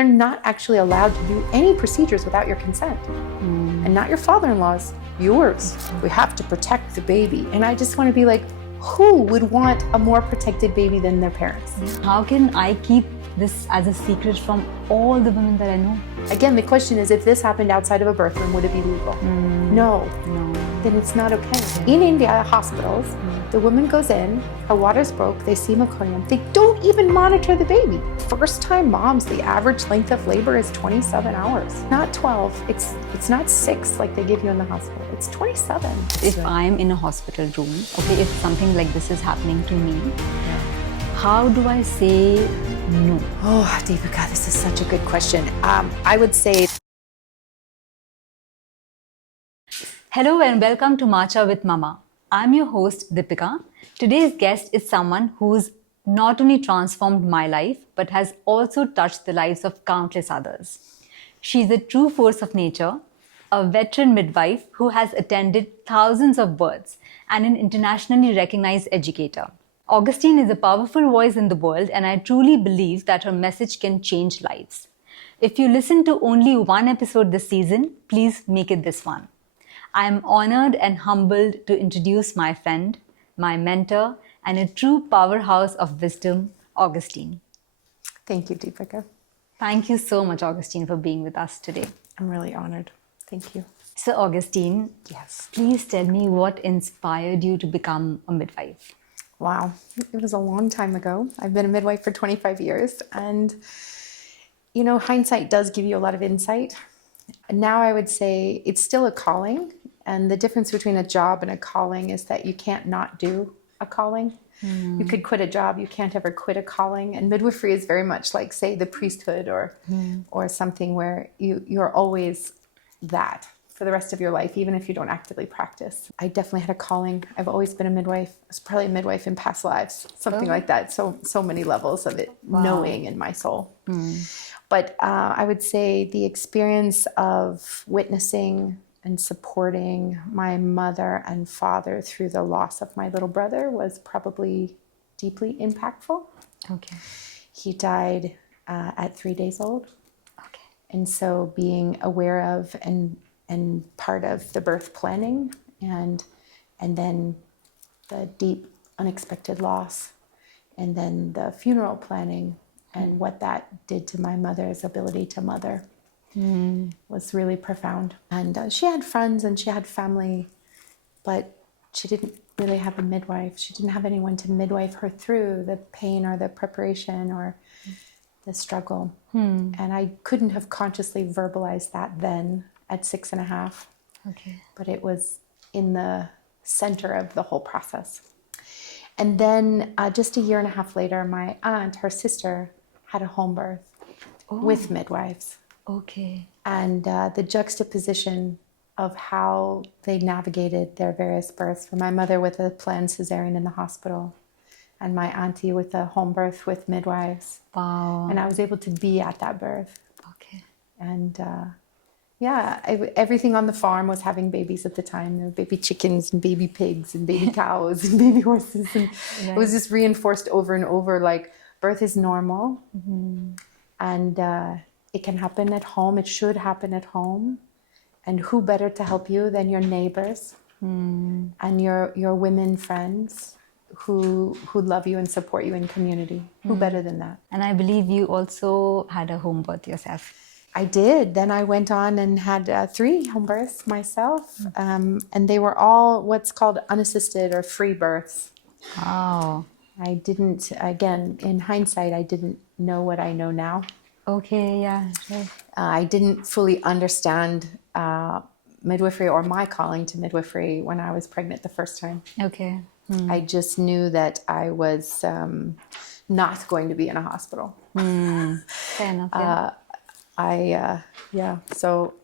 they're not actually allowed to do any procedures without your consent. And not your father-in-law's, yours. We have to protect the baby. And I just want to be like, who would want a more protected baby than their parents? How can I keep this as a secret from all the women that I know? Again, the question is, if this happened outside of a birth room, would it be legal? No. Then it's not okay. In India hospitals, the woman goes in, her water's broke, they see meconium, they don't even monitor the baby. First time moms, the average length of labor is 27 hours, not 12. It's not 6 like they give you in the hospital, it's 27. If I'm in a hospital room, okay, if something like this is happening to me, how do I say no? Oh, Deepika, this is such a good question. I would say... Hello and welcome to Matcha with Mama. I'm your host, Deepika. Today's guest is someone who's not only transformed my life, but has also touched the lives of countless others. She's a true force of nature, a veteran midwife who has attended thousands of births, and an internationally recognized educator. Augustine is a powerful voice in the world, and I truly believe that her message can change lives. If you listen to only one episode this season, please make it this one. I am honored and humbled to introduce my friend, my mentor, and a true powerhouse of wisdom, Augustine. Thank you, Deepika. Thank you so much, Augustine, for being with us today. I'm really honored. Thank you. So, Augustine, Yes. please tell me what inspired you to become a midwife. Wow, it was a long time ago. I've been a midwife for 25 years, and you know, hindsight does give you a lot of insight. Now I would say it's still a calling, and the difference between a job and a calling is that you can't not do a calling. You could quit a job, you can't ever quit a calling. And midwifery is very much like, say, the priesthood or something where you're always that for the rest of your life, even if you don't actively practice. I definitely had a calling. I've always been a midwife. I was probably a midwife in past lives, something like that. So many levels of it, knowing in my soul. But I would say the experience of witnessing and supporting my mother and father through the loss of my little brother was probably deeply impactful. Okay. He died at 3 days old. Okay. And so being aware of and part of the birth planning and then the deep unexpected loss and then the funeral planning and what that did to my mother's ability to mother was really profound. And she had friends and she had family, but she didn't really have a midwife. She didn't have anyone to midwife her through the pain or the preparation or the struggle. And I couldn't have consciously verbalized that then at 6.5. Okay. But it was in the center of the whole process. And then just a 1.5 years later, my aunt, her sister, had a home birth with midwives. Okay. And the juxtaposition of how they navigated their various births, for my mother with a planned cesarean in the hospital and my auntie with a home birth with midwives. Wow. And I was able to be at that birth. Okay. And everything on the farm was having babies at the time. There were baby chickens and baby pigs and baby cows and baby horses. And it was just reinforced over and over, like, birth is normal. And it can happen at home. It should happen at home. And who better to help you than your neighbors and your women friends who love you and support you in community. Who better than that? And I believe you also had a home birth yourself. I did. Then I went on and had 3 home births myself. And they were all what's called unassisted or free births. Wow. I didn't, again, in hindsight, I didn't know what I know now. Okay, yeah. Sure. I didn't fully understand midwifery or my calling to midwifery when I was pregnant the first time. Okay. I just knew that I was not going to be in a hospital. Fair enough. Yeah. So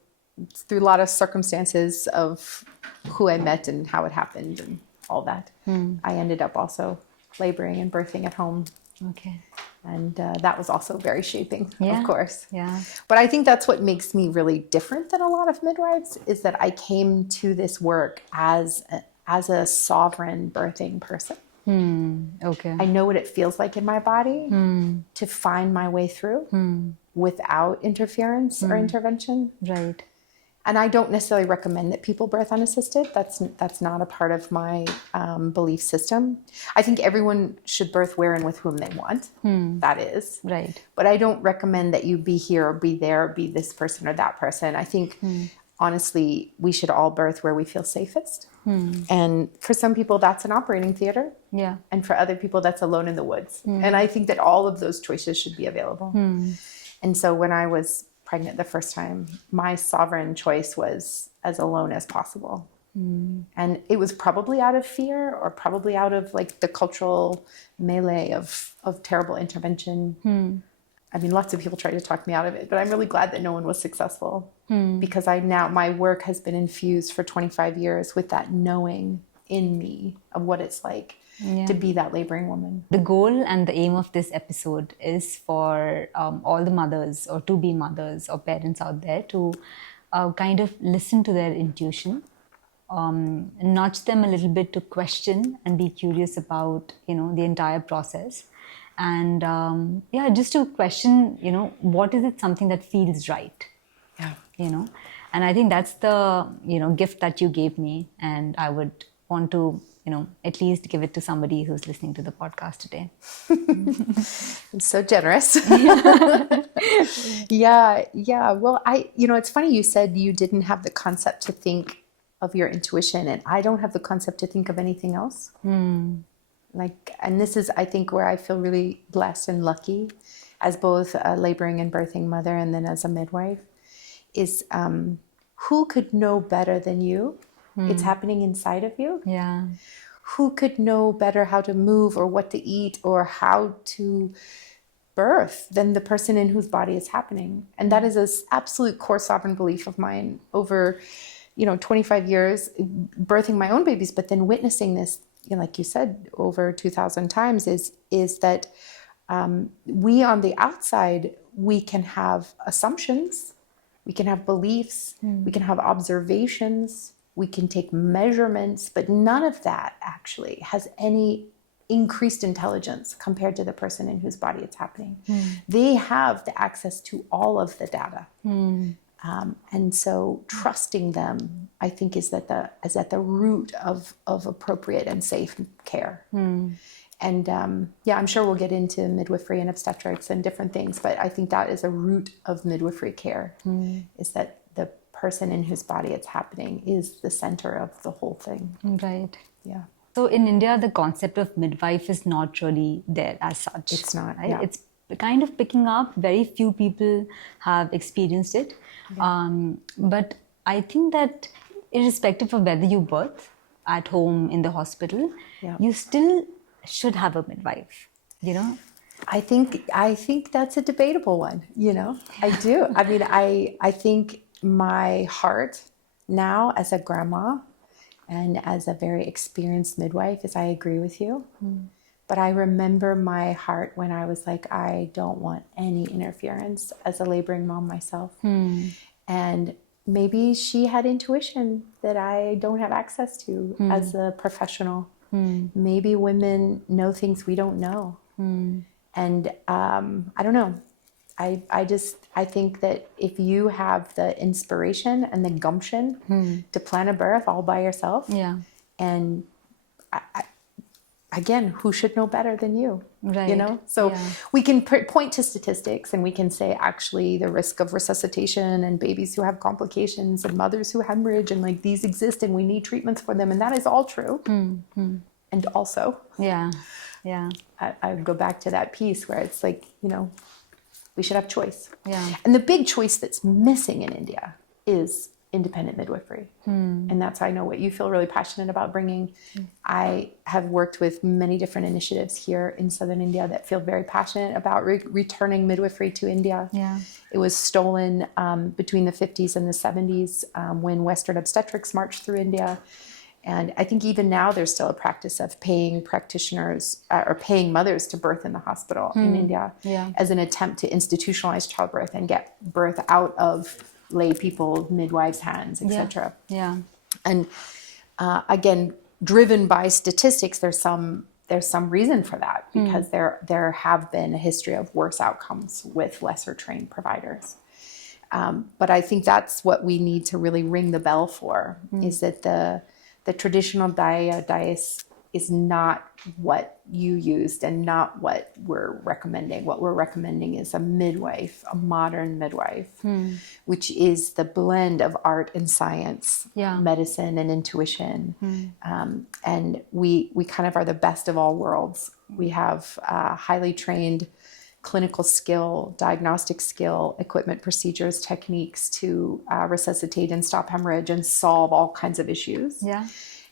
through a lot of circumstances of who I met and how it happened and all that, I ended up also laboring and birthing at home. Okay. And that was also very shaping, Yeah. of course. Yeah. But I think that's what makes me really different than a lot of midwives, is that I came to this work as a sovereign birthing person. Okay. I know what it feels like in my body to find my way through. without interference or intervention. Right. And I don't necessarily recommend that people birth unassisted. That's not a part of my belief system. I think everyone should birth where and with whom they want. That is. Right. But I don't recommend that you be here or be there or be this person or that person. I think, honestly, we should all birth where we feel safest. And for some people, that's an operating theater. Yeah. And for other people, that's alone in the woods. And I think that all of those choices should be available. And so when I was pregnant the first time, my sovereign choice was as alone as possible. And it was probably out of fear or probably out of like the cultural melee of terrible intervention. I mean, lots of people tried to talk me out of it, but I'm really glad that no one was successful because my work has been infused for 25 years with that knowing in me of what it's like to be that laboring woman. The goal and the aim of this episode is for all the mothers or to-be mothers or parents out there to kind of listen to their intuition, nudge them a little bit to question and be curious about, the entire process. And just to question, what is it something that feels right? Yeah. And I think that's the, gift that you gave me. And I would want to, at least give it to somebody who's listening to the podcast today. I'm so generous. Yeah. Well, it's funny you said you didn't have the concept to think of your intuition, and I don't have the concept to think of anything else. And this is, I think, where I feel really blessed and lucky as both a laboring and birthing mother and then as a midwife, is who could know better than you? It's happening inside of you. Yeah. Who could know better how to move or what to eat or how to birth than the person in whose body it's happening? And that is an absolute core sovereign belief of mine over, 25 years birthing my own babies, but then witnessing this, like you said, over 2,000 times is that we on the outside, we can have assumptions, we can have beliefs, we can have observations, we can take measurements, but none of that actually has any increased intelligence compared to the person in whose body it's happening. They have the access to all of the data. And so trusting them, I think, is at the root of appropriate and safe care. And I'm sure we'll get into midwifery and obstetrics and different things, but I think that is a root of midwifery care, is that the person in whose body it's happening is the center of the whole thing. Right. Yeah. So in India, the concept of midwife is not really there as such. It's not. Right? Yeah. It's kind of picking up. Very few people have experienced it. Yeah. But I think that irrespective of whether you birth at home, in the hospital, you still should have a midwife, I think that's a debatable one, I do. I mean, I think my heart now as a grandma and as a very experienced midwife is I agree with you. But I remember my heart when I was like, I don't want any interference as a laboring mom myself. And maybe she had intuition that I don't have access to as a professional. Maybe women know things we don't know. And I don't know. I think that if you have the inspiration and the gumption to plan a birth all by yourself, and again, who should know better than you? Right. So we can point to statistics and we can say, actually, the risk of resuscitation and babies who have complications and mothers who hemorrhage and like these exist and we need treatments for them. And that is all true. And also, I go back to that piece where it's like, we should have choice. And the big choice that's missing in India is independent midwifery. And that's, I know, what you feel really passionate about bringing. I have worked with many different initiatives here in Southern India that feel very passionate about returning midwifery to India. It was stolen between the 50s and the 70s when Western Obstetrics marched through India. And I think even now there's still a practice of paying practitioners or paying mothers to birth in the hospital in India as an attempt to institutionalize childbirth and get birth out of lay people, midwives' hands, etc. And again, driven by statistics, there's some there's some reason for that, because there have been a history of worse outcomes with lesser trained providers. But I think that's what we need to really ring the bell for, is that the traditional dais is not what you used and not what we're recommending. What we're recommending is a midwife, a modern midwife, which is the blend of art and science, medicine and intuition. And we kind of are the best of all worlds. We have highly trained clinical skill, diagnostic skill, equipment, procedures, techniques to resuscitate and stop hemorrhage and solve all kinds of issues. Yeah.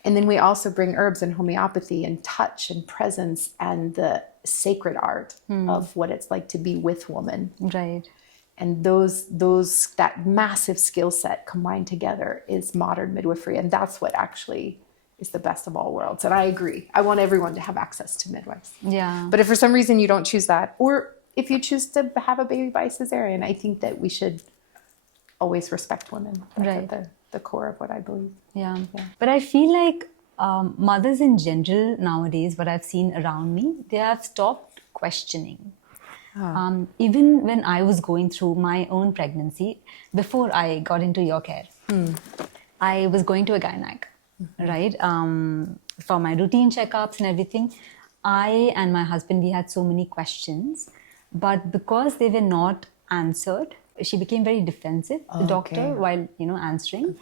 And then we also bring herbs and homeopathy and touch and presence and the sacred art of what it's like to be with woman. Right. And that massive skill set combined together is modern midwifery. And that's what actually is the best of all worlds. And I agree. I want everyone to have access to midwives. Yeah. But if for some reason you don't choose that, or if you choose to have a baby by cesarean, I think that we should always respect women. That's at the core of what I believe. Yeah. But I feel like mothers in general nowadays, what I've seen around me, they have stopped questioning. Even when I was going through my own pregnancy, before I got into your care, I was going to a gynec, right? For my routine checkups and everything. I and my husband, we had so many questions, but because they were not answered, she became very defensive, the doctor, while answering.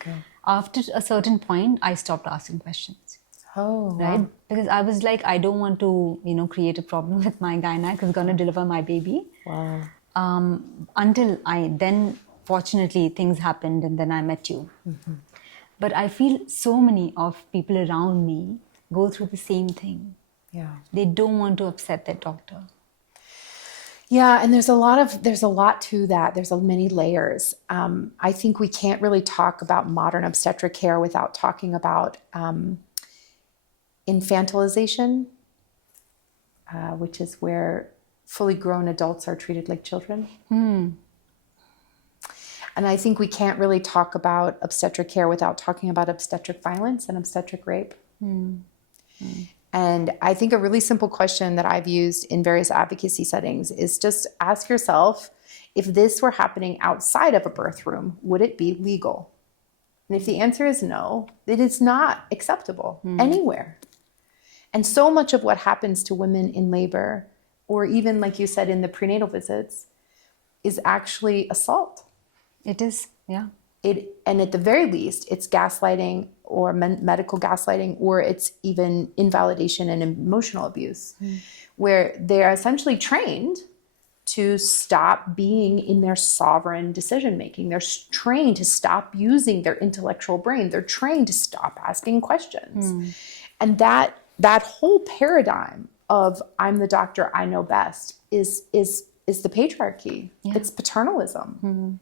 After a certain point, I stopped asking questions. Right? Wow. Because I was like, I don't want to, create a problem with my gynec who's going to deliver my baby. Wow. Until then, fortunately, things happened and then I met you. But I feel so many of people around me go through the same thing. Yeah. They don't want to upset their doctor. Yeah, and there's a lot to that. There's many layers. I think we can't really talk about modern obstetric care without talking about infantilization, which is where fully grown adults are treated like children. And I think we can't really talk about obstetric care without talking about obstetric violence and obstetric rape. And I think a really simple question that I've used in various advocacy settings is just ask yourself, if this were happening outside of a birth room, would it be legal? And if the answer is no, it is not acceptable anywhere. And so much of what happens to women in labor, or even like you said in the prenatal visits, is actually assault. It is, yeah. And at the very least, it's gaslighting or medical gaslighting, or it's even invalidation and emotional abuse, where they're essentially trained to stop being in their sovereign decision-making. They're trained to stop using their intellectual brain. They're trained to stop asking questions. And that whole paradigm of I'm the doctor, I know best is the patriarchy. Yeah. It's paternalism.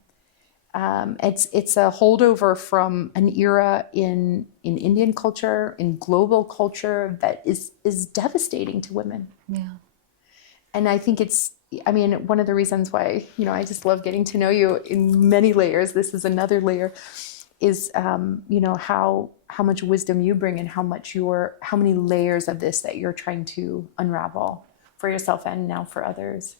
It's a holdover from an era in Indian culture, in global culture that is devastating to women. Yeah. And I think one of the reasons why, I just love getting to know you in many layers. This is another layer, is, how much wisdom you bring and how many layers of this that you're trying to unravel for yourself and now for others.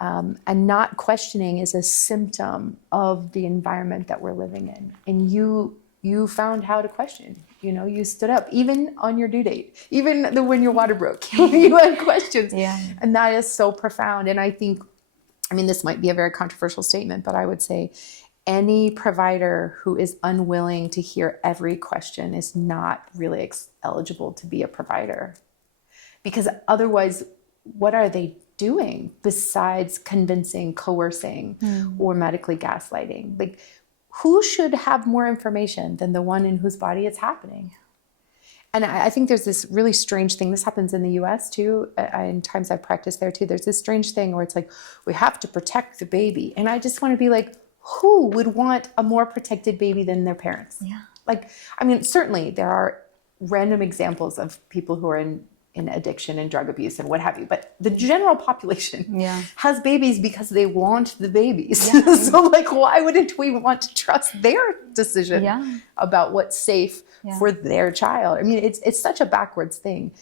And not questioning is a symptom of the environment that we're living in. And you found how to question. You stood up, even on your due date, even when your water broke, you had questions. Yeah. And that is so profound. And I think, this might be a very controversial statement, but I would say any provider who is unwilling to hear every question is not really eligible to be a provider. Because otherwise, what are they doing besides convincing, coercing, or medically gaslighting? Like, who should have more information than the one in whose body it's happening? And I think there's this really strange thing. This happens in the US too. In times I've practiced there too. There's this strange thing where it's like, we have to protect the baby. And I just want to be like, who would want a more protected baby than their parents? Yeah. Certainly there are random examples of people who are in addiction and drug abuse and what have you. But the general population has babies because they want the babies. Yeah. So why wouldn't we want to trust their decision about what's safe for their child? It's such a backwards thing.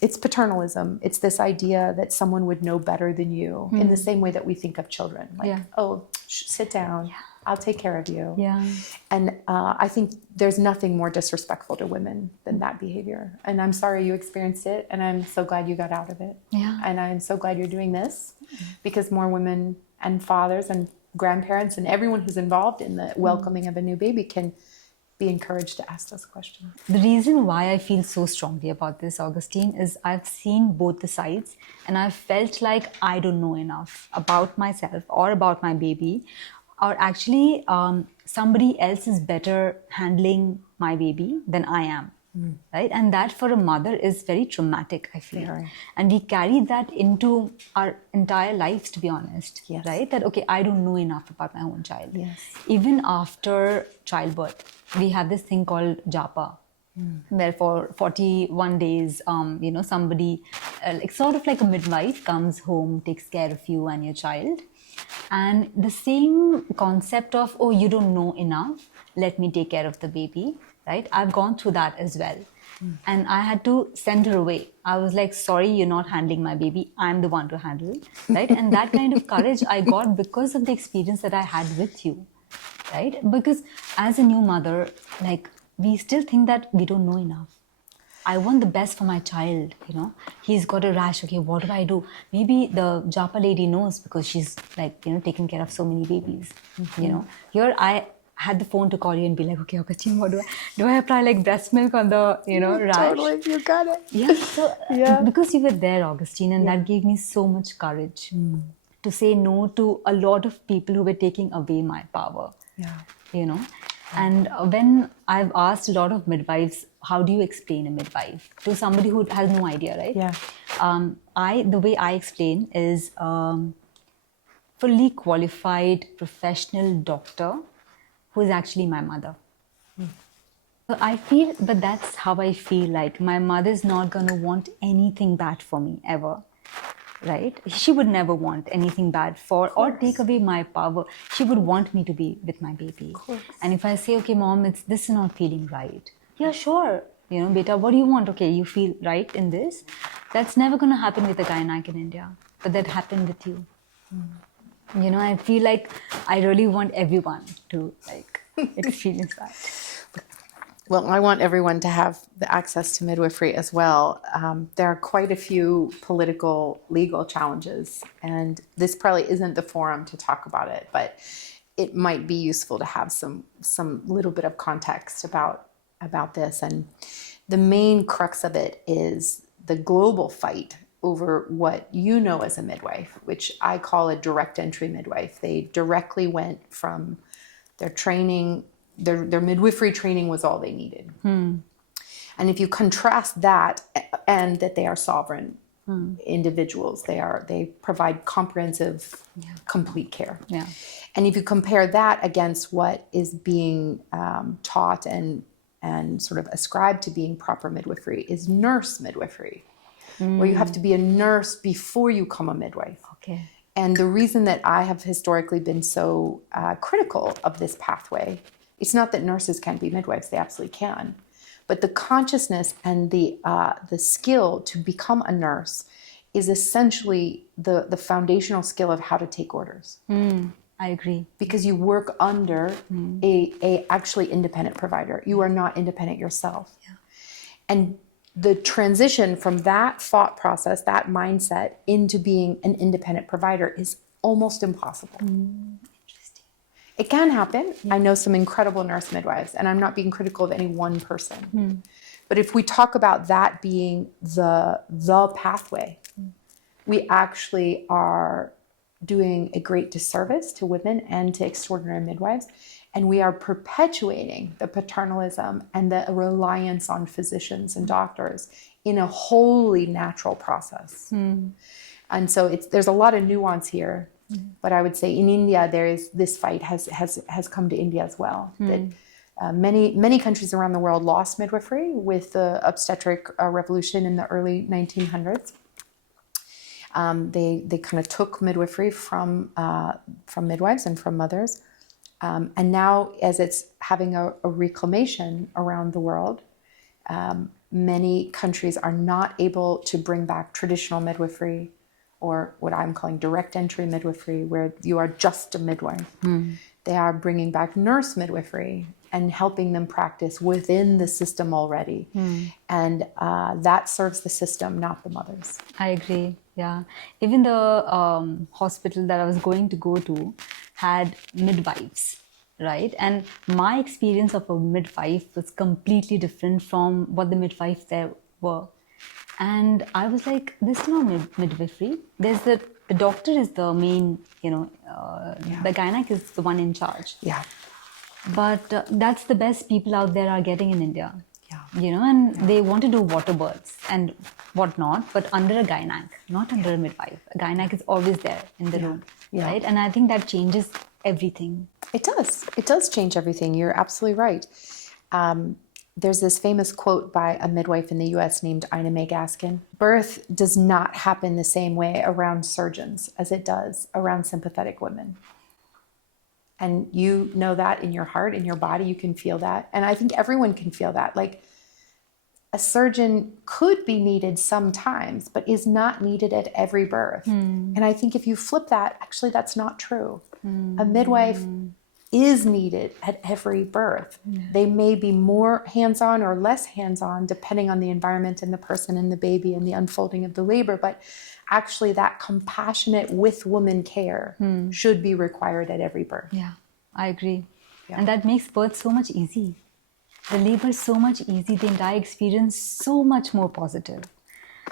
it's paternalism. It's this idea that someone would know better than you in the same way that we think of children. Like, oh, sit down. I'll take care of you. Yeah. And I think there's nothing more disrespectful to women than that behavior. And I'm sorry you experienced it. And I'm so glad you got out of it. Yeah. And I'm so glad you're doing this because more women and fathers and grandparents and everyone who's involved in the welcoming of a new baby can be encouraged to ask those questions. The reason why I feel so strongly about this, Augustine, is I've seen both the sides and I've felt like I don't know enough about myself or about my baby, or actually somebody else is better handling my baby than I am. Right? And that for a mother is very traumatic, I feel. Very. And we carry that into our entire lives, to be honest. Yes. Right? That, okay, I don't know enough about my own child. Yes. Even after childbirth, we have this thing called japa, where for 41 days, somebody, like sort of like a midwife, comes home, takes care of you and your child. And the same concept of, oh, you don't know enough, let me take care of the baby, right? I've gone through that as well. And I had to send her away. I was like, sorry, you're not handling my baby. I'm the one to handle, right? And that kind of courage I got because of the experience that I had with you, right? Because as a new mother, like, we still think that we don't know enough. I want the best for my child, He's got a rash. Okay, what do I do? Maybe the Japa lady knows because she's like, taking care of so many babies, Here I had the phone to call you and be like, okay, Augustine, what do I apply like breast milk on the, rash? Totally, you got it. Yeah, so because you were there, Augustine, and that gave me so much courage to say no to a lot of people who were taking away my power, And when I've asked a lot of midwives, how do you explain a midwife to somebody who has no idea, right? Yeah. The way I explain is fully qualified professional doctor who is actually my mother. So I feel, but that's how I feel like my mother's not going to want anything bad for me ever. Right? She would never want anything bad for or take away my power. She would want me to be with my baby. And if I say, okay, mom, this is not feeling right. Yeah, sure. Beta, what do you want? Okay, you feel right in this. That's never going to happen with a gynec in India. But that happened with you. I feel like I really want everyone to experience that. Well, I want everyone to have the access to midwifery as well. There are quite a few political, legal challenges, and this probably isn't the forum to talk about it, but it might be useful to have some little bit of context about this. And the main crux of it is the global fight over what you know as a midwife, which I call a direct entry midwife. They directly went from their training. Their midwifery training was all they needed. And if you contrast that and that they are sovereign individuals, they provide comprehensive, complete care. Yeah. And if you compare that against what is being taught and sort of ascribed to being proper midwifery is nurse midwifery, where you have to be a nurse before you become a midwife. Okay. And the reason that I have historically been so critical of this pathway, it's not that nurses can't be midwives, they absolutely can. But the consciousness and the skill to become a nurse is essentially the foundational skill of how to take orders. I agree. Because you work under a actually independent provider. You are not independent yourself. Yeah. And the transition from that thought process, that mindset, into being an independent provider is almost impossible. It can happen. I know some incredible nurse midwives, and I'm not being critical of any one person. But if we talk about that being the pathway, we actually are doing a great disservice to women and to extraordinary midwives. And we are perpetuating the paternalism and the reliance on physicians and doctors in a wholly natural process. And so there's a lot of nuance here. But I would say in India, this fight has come to India as well. That many countries around the world lost midwifery with the obstetric revolution in the early 1900s. They kind of took midwifery from midwives and from mothers. And now, as it's having a reclamation around the world, many countries are not able to bring back traditional midwifery, or what I'm calling direct entry midwifery, where you are just a midwife. They are bringing back nurse midwifery and helping them practice within the system already. And that serves the system, not the mothers. I agree. Yeah. Even the hospital that I was going to go to had midwives, right? And my experience of a midwife was completely different from what the midwives there were. And I was like, this is not midwifery. There's the doctor is the main, the gynec is the one in charge. Yeah. But that's the best people out there are getting in India. Yeah. And they want to do water births and whatnot, but under a gynec, not under a midwife. A gynec is always there in the room, right? And I think that changes everything. It does. It does change everything. You're absolutely right. There's this famous quote by a midwife in the US named Ina May Gaskin. Birth does not happen the same way around surgeons as it does around sympathetic women. And you know that in your heart, in your body, you can feel that. And I think everyone can feel that. Like, a surgeon could be needed sometimes, but is not needed at every birth. And I think if you flip that, actually, that's not true. A midwife is needed at every birth. They may be more hands-on or less hands-on, depending on the environment and the person and the baby and the unfolding of the labor. But actually, that compassionate with woman care should be required at every birth. Yeah, I agree. And that makes birth so much easy. The labor is so much easy, the entire experience so much more positive.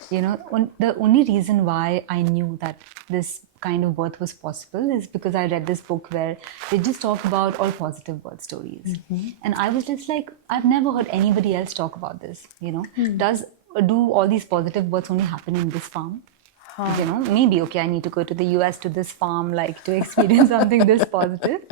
The only reason why I knew that this kind of birth was possible is because I read this book where they just talk about all positive birth stories. And I was just like, I've never heard anybody else talk about this, Do all these positive births only happen in this farm? Maybe, okay, I need to go to the US to this farm, to experience something this positive.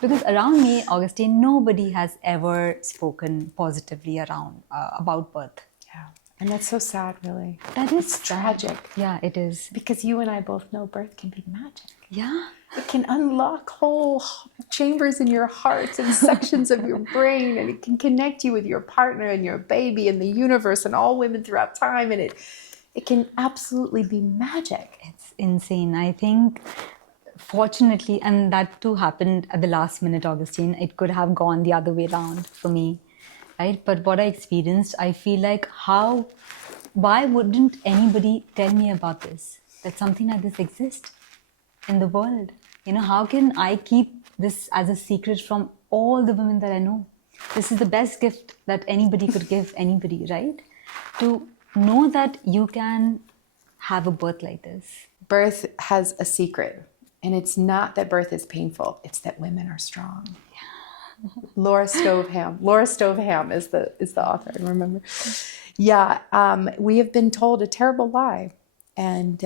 Because around me, Augustine, nobody has ever spoken positively about birth. Yeah. And that's so sad, really. That is tragic. Yeah, it is. Because you and I both know birth can be magic. Yeah. It can unlock whole chambers in your heart and sections of your brain, and it can connect you with your partner and your baby and the universe and all women throughout time. And it can absolutely be magic. It's insane. I think, fortunately, and that too happened at the last minute, Augustine, it could have gone the other way around for me, right? But what I experienced, I feel like why wouldn't anybody tell me about this? That something like this exists in the world. How can I keep this as a secret from all the women that I know? This is the best gift that anybody could give anybody, right? To know that you can have a birth like this. Birth has a secret, and it's not that birth is painful, it's that women are strong. Yeah. Laura Stoveham is the author, I remember. Yeah, we have been told a terrible lie, and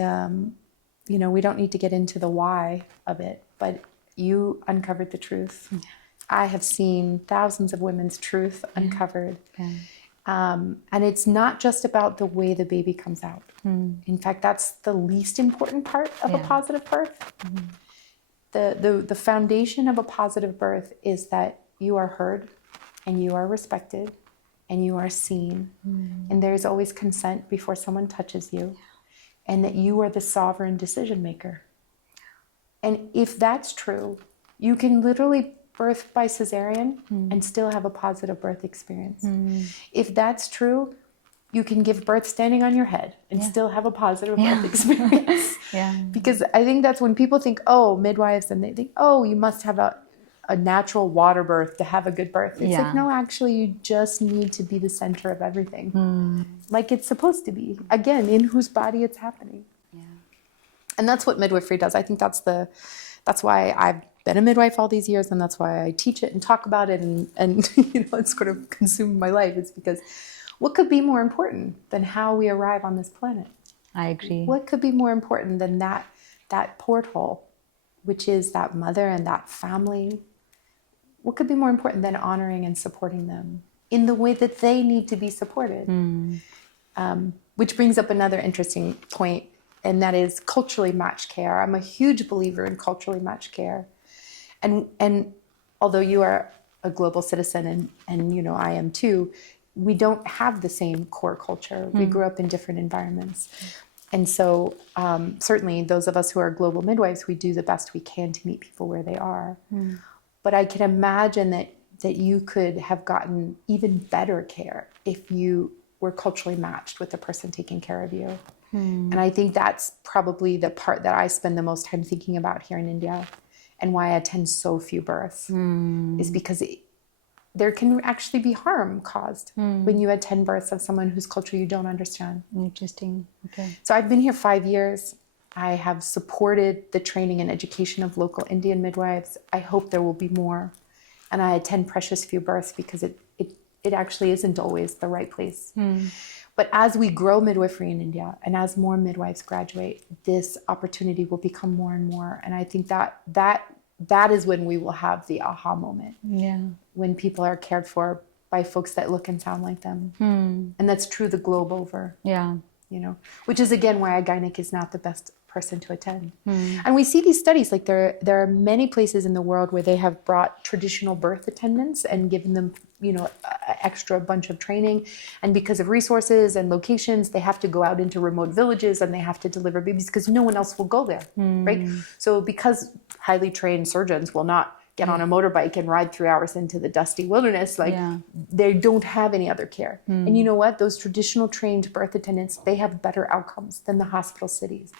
we don't need to get into the why of it, but you uncovered the truth. Yeah. I have seen thousands of women's truth uncovered. Yeah. And it's not just about the way the baby comes out. In fact, that's the least important part of a positive birth. The foundation of a positive birth is that you are heard and you are respected and you are seen. And there's always consent before someone touches you, and that you are the sovereign decision maker. And if that's true, you can literally birth by cesarean and still have a positive birth experience. If that's true, you can give birth standing on your head and still have a positive birth experience. Because I think that's when people think, midwives, and they think, you must have a natural water birth to have a good birth. It's like, no, actually, you just need to be the center of everything. Like it's supposed to be. Again, in whose body it's happening. And that's what midwifery does. I think that's why I've been a midwife all these years, and that's why I teach it and talk about it, and it's sort of consumed my life. It's because what could be more important than how we arrive on this planet? I agree. What could be more important than that porthole, which is that mother and that family? What could be more important than honoring and supporting them in the way that they need to be supported? Which brings up another interesting point, and that is culturally matched care. I'm a huge believer in culturally matched care. And although you are a global citizen and I am too, we don't have the same core culture. We grew up in different environments. And so certainly those of us who are global midwives, we do the best we can to meet people where they are. But I can imagine that you could have gotten even better care if you were culturally matched with the person taking care of you. And I think that's probably the part that I spend the most time thinking about here in India, and why I attend so few births, is because there can actually be harm caused when you attend births of someone whose culture you don't understand. Interesting. Okay. So I've been here 5 years. I have supported the training and education of local Indian midwives. I hope there will be more. And I attend precious few births because it actually isn't always the right place. But as we grow midwifery in India, and as more midwives graduate, this opportunity will become more and more. And I think that is when we will have the aha moment. Yeah. When people are cared for by folks that look and sound like them. And that's true the globe over. Yeah. You know, which is again why a gynec is not the best person to attend. And we see these studies, like there are many places in the world where they have brought traditional birth attendants and given them, you know, an extra bunch of training. And because of resources and locations, they have to go out into remote villages and they have to deliver babies because no one else will go there, right? So because highly trained surgeons will not get on a motorbike and ride 3 hours into the dusty wilderness, like they don't have any other care. And you know what? Those traditional trained birth attendants, they have better outcomes than the hospital cities,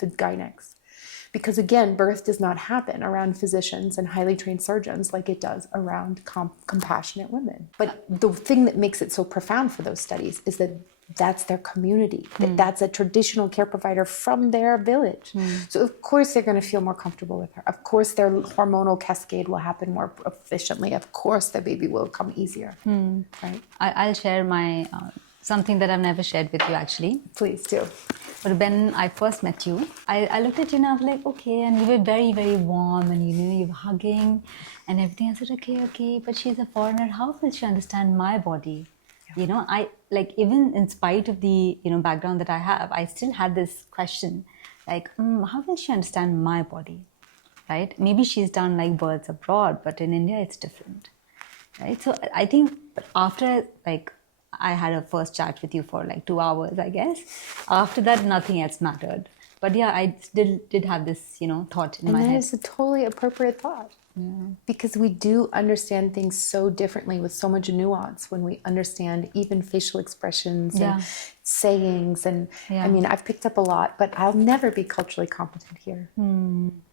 the gynecs. Because again, birth does not happen around physicians and highly trained surgeons like it does around compassionate women. But the thing that makes it so profound for those studies is that that's their community. That's a traditional care provider from their village. So of course they're going to feel more comfortable with her. Of course their hormonal cascade will happen more efficiently. Of course the baby will come easier. Right? I'll share my something that I've never shared with you actually. Please do. But when I first met you, I looked at you and I was like, okay, and you were very, very warm, and you were hugging and everything. I said, okay, but she's a foreigner. How will she understand my body? You know, I like, even in spite of the, you know, background that I have, I still had this question, like, how will she understand my body, right? Maybe she's done like births abroad, but in India it's different, right? So I think after like, I had a first chat with you for like 2 hours, I guess. After that, nothing else mattered. But yeah, I still did have this, you know, thought in my head. And that is a totally appropriate thought. Because we do understand things so differently with so much nuance when we understand even facial expressions and sayings. And I mean, I've picked up a lot, but I'll never be culturally competent here.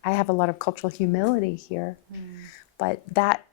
I have a lot of cultural humility here. But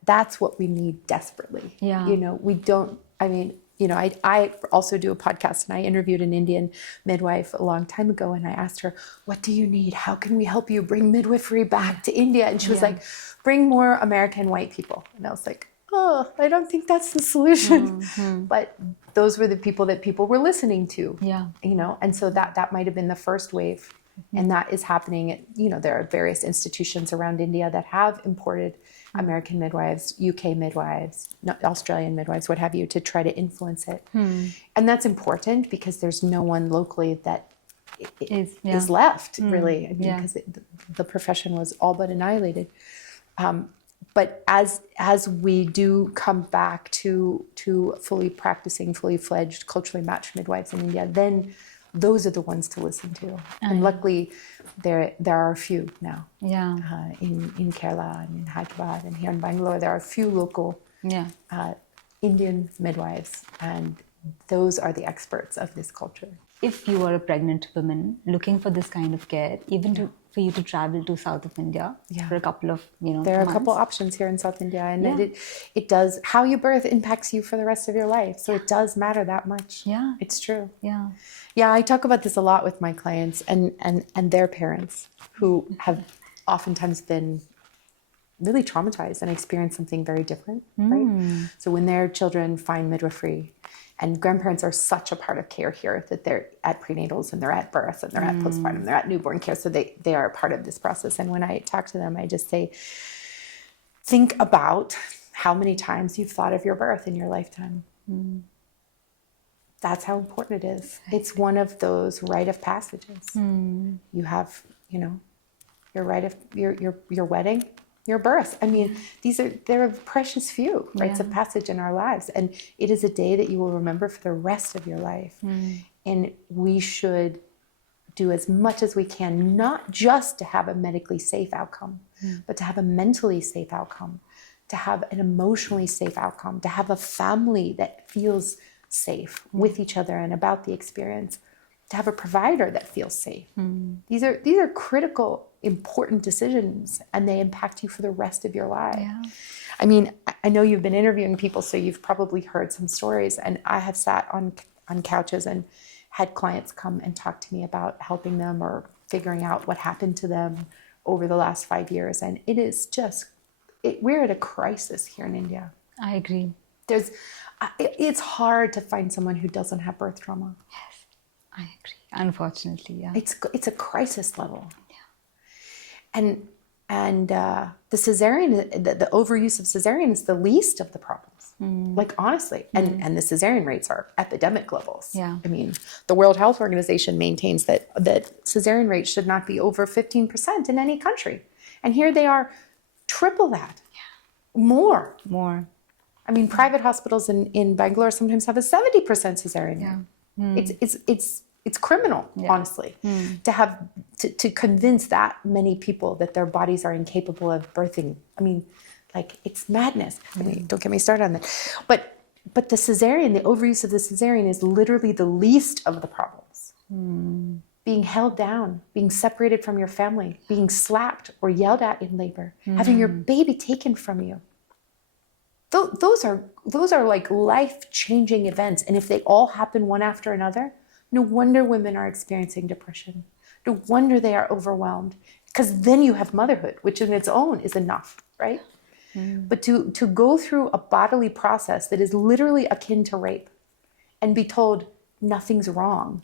that's what we need desperately. You know, we don't, I mean, you know, I also do a podcast, and I interviewed an Indian midwife a long time ago, and I asked her, what do you need? How can we help you bring midwifery back to India? And she was like, bring more American white people. And I was like, oh, I don't think that's the solution. But those were the people that people were listening to, you know, and so that might have been the first wave. And that is happening at, you know, there are various institutions around India that have imported American midwives, UK midwives, Australian midwives, what have you, to try to influence it. And that's important because there's no one locally that is left, really. I mean, because the profession was all but annihilated. But as we do come back to fully practicing, fully fledged, culturally matched midwives in India, then those are the ones to listen to. And luckily, there are a few now. In Kerala and in Hyderabad and here in Bangalore, there are a few local Indian midwives, and those are the experts of this culture. If you are a pregnant woman looking for this kind of care, even for you to travel to south of India for a couple of, you know, there are months. a couple options here in South India, and it does, how you birth impacts you for the rest of your life. So it does matter that much. It's true. Yeah, I talk about this a lot with my clients and their parents, who have oftentimes been really traumatized and experienced something very different, right? So when their children find midwifery, and grandparents are such a part of care here, that they're at prenatals and they're at birth and they're at postpartum, they're at newborn care, so they are a part of this process. And when I talk to them, I just say, think about how many times you've thought of your birth in your lifetime. That's how important it is. It's one of those rite of passages. You have, you know, your rite of your wedding, your birth. I mean, they're a precious few rites of Yeah. passage in our lives. And it is a day that you will remember for the rest of your life. And we should do as much as we can, not just to have a medically safe outcome, but to have a mentally safe outcome, to have an emotionally safe outcome, to have a family that feels safe with each other and about the experience, to have a provider that feels safe. These are critical, important decisions, and they impact you for the rest of your life. Yeah. I mean, I know you've been interviewing people, so you've probably heard some stories, and I have sat on couches and had clients come and talk to me about helping them or figuring out what happened to them over the last 5 years. And it is just, we're at a crisis here in India. I agree. It's hard to find someone who doesn't have birth trauma. Yes, I agree. Unfortunately, yeah. It's a crisis level. Yeah. And the cesarean, the overuse of cesarean is the least of the problems. Like, honestly, and the cesarean rates are epidemic levels. Yeah. I mean, the World Health Organization maintains that cesarean rates should not be over 15% in any country. And here they are triple that. Yeah. More. I mean, private hospitals in Bangalore sometimes have a 70% cesarean rate. It's criminal, honestly, to have to convince that many people that their bodies are incapable of birthing. I mean, like, it's madness. I mean, don't get me started on that. But the cesarean, the overuse of the cesarean is literally the least of the problems. Being held down, being separated from your family, being slapped or yelled at in labor, having your baby taken from you. Those are like life-changing events. And if they all happen one after another, no wonder women are experiencing depression. No wonder they are overwhelmed. Because then you have motherhood, which in its own is enough, right? But to go through a bodily process that is literally akin to rape and be told nothing's wrong,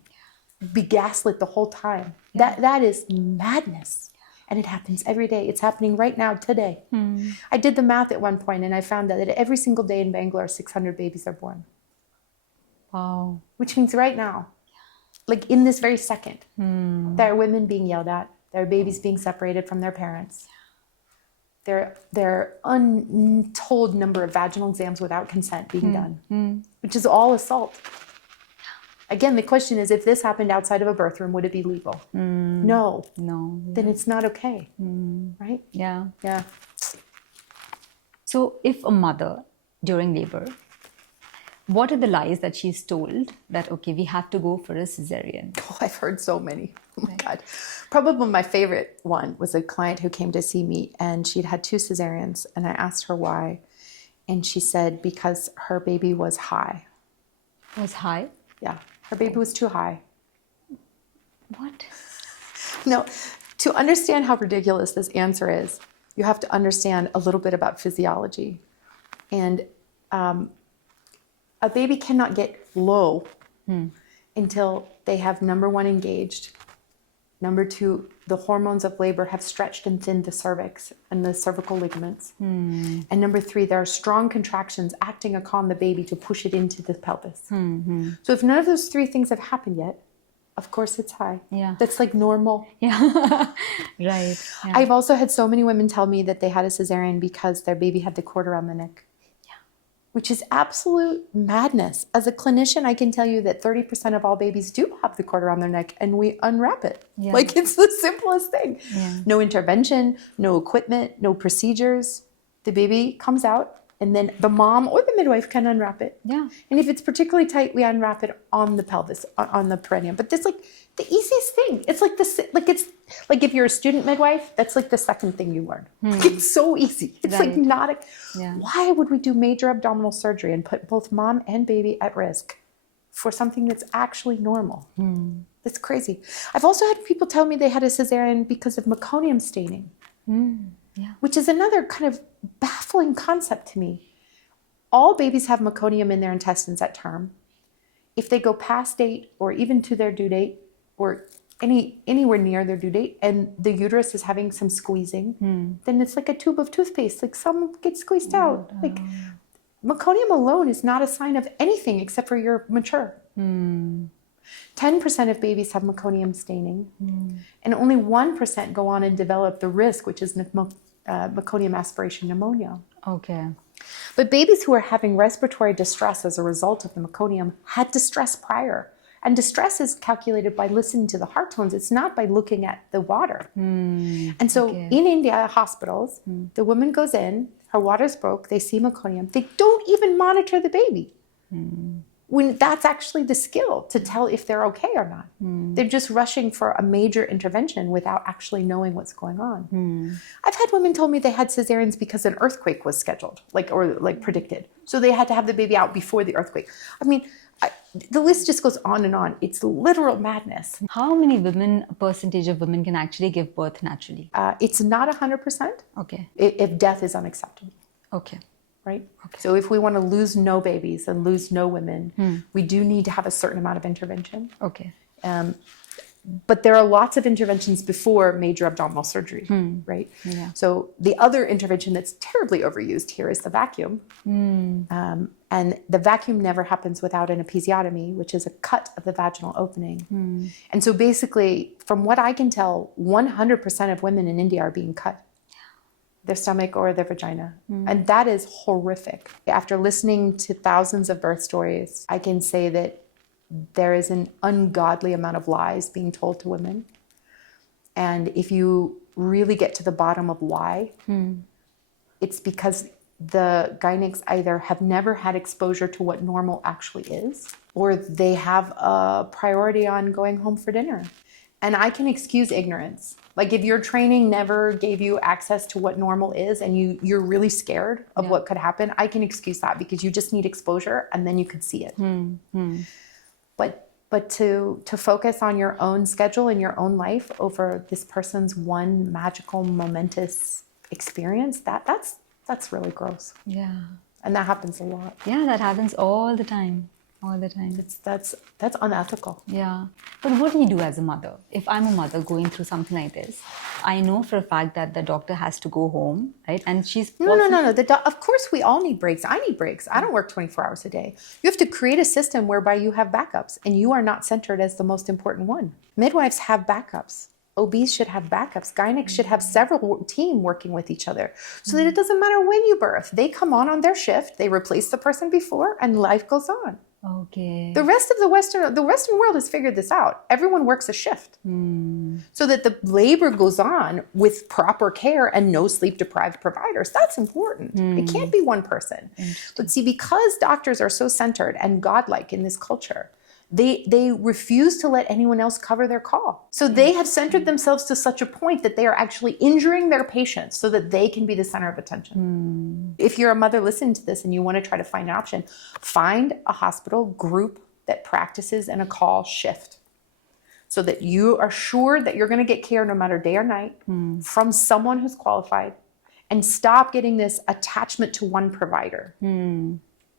be gaslit the whole time, that is madness. And it happens every day. It's happening right now, today. I did the math at one point, and I found that every single day in Bangalore, 600 babies are born. Wow. Which means right now, like in this very second, there are women being yelled at. There are babies being separated from their parents. There are untold number of vaginal exams without consent being done, which is all assault. Again, the question is, if this happened outside of a birth room, would it be legal? No. Then it's not okay, right? Yeah. Yeah. So if a mother during labor, what are the lies that she's told that, okay, we have to go for a cesarean? Oh, I've heard so many. Oh my God. Probably my favorite one was a client who came to see me, and she'd had 2 cesareans, and I asked her why. And she said because her baby was high. Was high? Yeah. Her baby was too high. What? No, to understand how ridiculous this answer is, you have to understand a little bit about physiology. And a baby cannot get low until they have, number 1, engaged. Number 2, the hormones of labor have stretched and thinned the cervix and the cervical ligaments. And number 3, there are strong contractions acting upon the baby to push it into the pelvis. So if none of those 3 things have happened yet, of course it's high. Yeah. That's like normal. Yeah. Right. Yeah. I've also had so many women tell me that they had a cesarean because their baby had the cord around the neck. Which is absolute madness. As a clinician, I can tell you that 30% of all babies do have the cord around their neck, and we unwrap it. Yeah. Like, it's the simplest thing. Yeah. No intervention, no equipment, no procedures. The baby comes out, and then the mom or the midwife can unwrap it. Yeah. And if it's particularly tight, we unwrap it on the pelvis, on the perineum. But that's like the easiest thing. It's like if you're a student midwife, that's like the second thing you learn. It's so easy. It's like not why would we do major abdominal surgery and put both mom and baby at risk for something that's actually normal? That's crazy. I've also had people tell me they had a cesarean because of meconium staining. Which is another kind of baffling concept to me. All babies have meconium in their intestines at term. If they go past date or even to their due date or anywhere near their due date and the uterus is having some squeezing, then it's like a tube of toothpaste. Like, some gets squeezed out. Like, meconium alone is not a sign of anything except for you're mature. 10% of babies have meconium staining, and only 1% go on and develop the risk, which is meconium aspiration pneumonia. Okay. But babies who are having respiratory distress as a result of the meconium had distress prior. And distress is calculated by listening to the heart tones. It's not by looking at the water. And so in India hospitals, the woman goes in, her water's broke, they see meconium. They don't even monitor the baby. When that's actually the skill to tell if they're okay or not. They're just rushing for a major intervention without actually knowing what's going on. I've had women tell me they had cesareans because an earthquake was scheduled, or predicted. So they had to have the baby out before the earthquake. I mean, the list just goes on and on. It's literal madness. How many percentage of women can actually give birth naturally? It's not 100%. Okay. If death is unacceptable. Okay. Right? Okay. So if we want to lose no babies and lose no women, we do need to have a certain amount of intervention. Okay. But there are lots of interventions before major abdominal surgery, right? Yeah. So the other intervention that's terribly overused here is the vacuum. And the vacuum never happens without an episiotomy, which is a cut of the vaginal opening. And so basically, from what I can tell, 100% of women in India are being cut. Their stomach or their vagina. And that is horrific. After listening to thousands of birth stories, I can say that there is an ungodly amount of lies being told to women. And if you really get to the bottom of why, it's because the gynecologists either have never had exposure to what normal actually is, or they have a priority on going home for dinner. And I can excuse ignorance. Like if your training never gave you access to what normal is and you're really scared of what could happen, I can excuse that because you just need exposure and then you could see it. But to focus on your own schedule and your own life over this person's one magical, momentous experience, that's really gross. Yeah. And that happens a lot. Yeah, that happens all the time. All the time. That's unethical. Yeah. But what do you do as a mother? If I'm a mother going through something like this, I know for a fact that the doctor has to go home, right? And she's... No. Of course, we all need breaks. I need breaks. I don't work 24 hours a day. You have to create a system whereby you have backups and you are not centered as the most important one. Midwives have backups. OBs should have backups. Gynecologists should have several team working with each other so that it doesn't matter when you birth. They come on their shift, they replace the person before, and life goes on. Okay. The rest of the Western world has figured this out. Everyone works a shift so that the labor goes on with proper care and no sleep-deprived providers. That's important. It can't be one person. But see, because doctors are so centered and godlike in this culture, they refuse to let anyone else cover their call. So they have centered themselves to such a point that they are actually injuring their patients so that they can be the center of attention. If you're a mother listening to this and you want to try to find an option, find a hospital group that practices in a call shift so that you are sure that you're going to get care no matter day or night from someone who's qualified, and stop getting this attachment to one provider.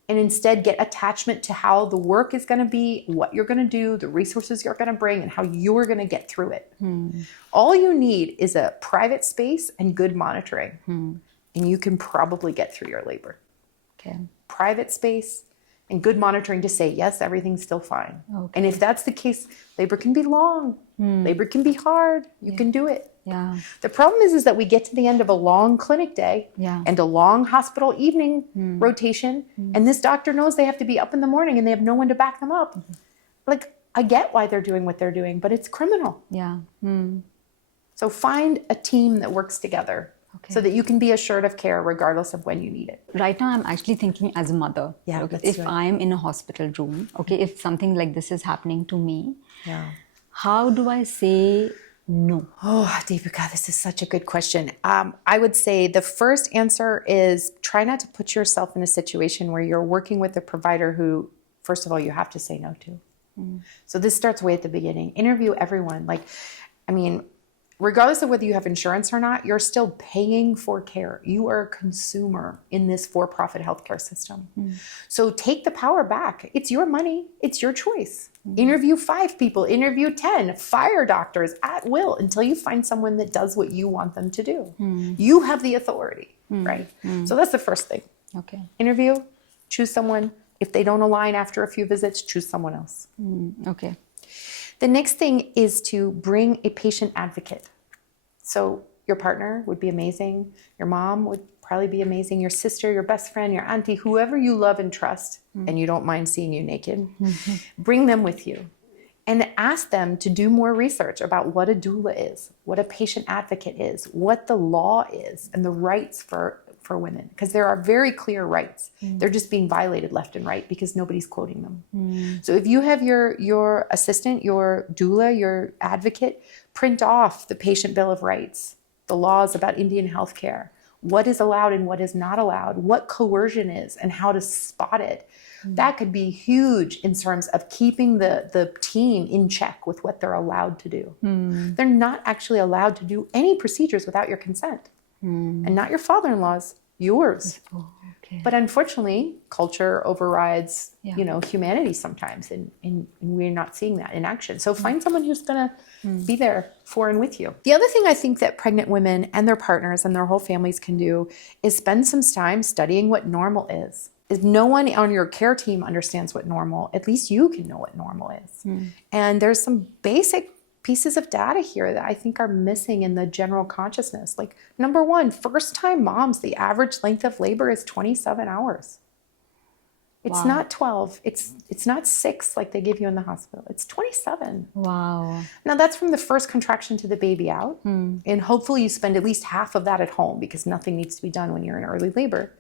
And instead get attachment to how the work is going to be, what you're going to do, the resources you're going to bring, and how you're going to get through it. All you need is a private space and good monitoring. And you can probably get through your labor. Okay. Private space and good monitoring to say, yes, everything's still fine. Okay. And if that's the case, labor can be long. Labor can be hard. You can do it. Yeah. The problem is that we get to the end of a long clinic day and a long hospital evening rotation, and this doctor knows they have to be up in the morning and they have no one to back them up. Like, I get why they're doing what they're doing, but it's criminal. Yeah. So find a team that works together so that you can be assured of care regardless of when you need it. Right now, I'm actually thinking as a mother. If I'm in a hospital room, if something like this is happening to me, how do I say no? Oh, Deepika, this is such a good question. I would say the first answer is try not to put yourself in a situation where you're working with a provider who, first of all, you have to say no to. So this starts way at the beginning. Interview everyone. Regardless of whether you have insurance or not, you're still paying for care. You are a consumer in this for-profit healthcare system. So take the power back. It's your money. It's your choice. Interview 5 people, interview 10, fire doctors at will until you find someone that does what you want them to do. You have the authority, right? So that's the first thing. Okay. Interview, choose someone. If they don't align after a few visits, choose someone else. Okay. The next thing is to bring a patient advocate. So Your partner would be amazing. Your mom would probably be amazing. Your sister, your best friend, your auntie, whoever you love and trust, and you don't mind seeing you naked, bring them with you. And ask them to do more research about what a doula is, what a patient advocate is, what the law is, and the rights for women. Because there are very clear rights. They're just being violated left and right because nobody's quoting them. So if you have your assistant, your doula, your advocate, print off the patient bill of rights, the laws about Indian healthcare, what is allowed and what is not allowed, what coercion is and how to spot it. That could be huge in terms of keeping the team in check with what they're allowed to do. They're not actually allowed to do any procedures without your consent. And not your father-in-law's, yours. Oh, okay. But unfortunately, culture overrides, humanity sometimes, and we're not seeing that in action. So find someone who's going to be there for and with you. The other thing I think that pregnant women and their partners and their whole families can do is spend some time studying what normal is. If no one on your care team understands what normal, at least you can know what normal is. And there's some basic pieces of data here that I think are missing in the general consciousness. Like, number one, first-time moms, the average length of labor is 27 hours. It's not 12. It's not 6 like they give you in the hospital. It's 27. Wow. Now, that's from the first contraction to the baby out. And hopefully you spend at least half of that at home because nothing needs to be done when you're in early labor.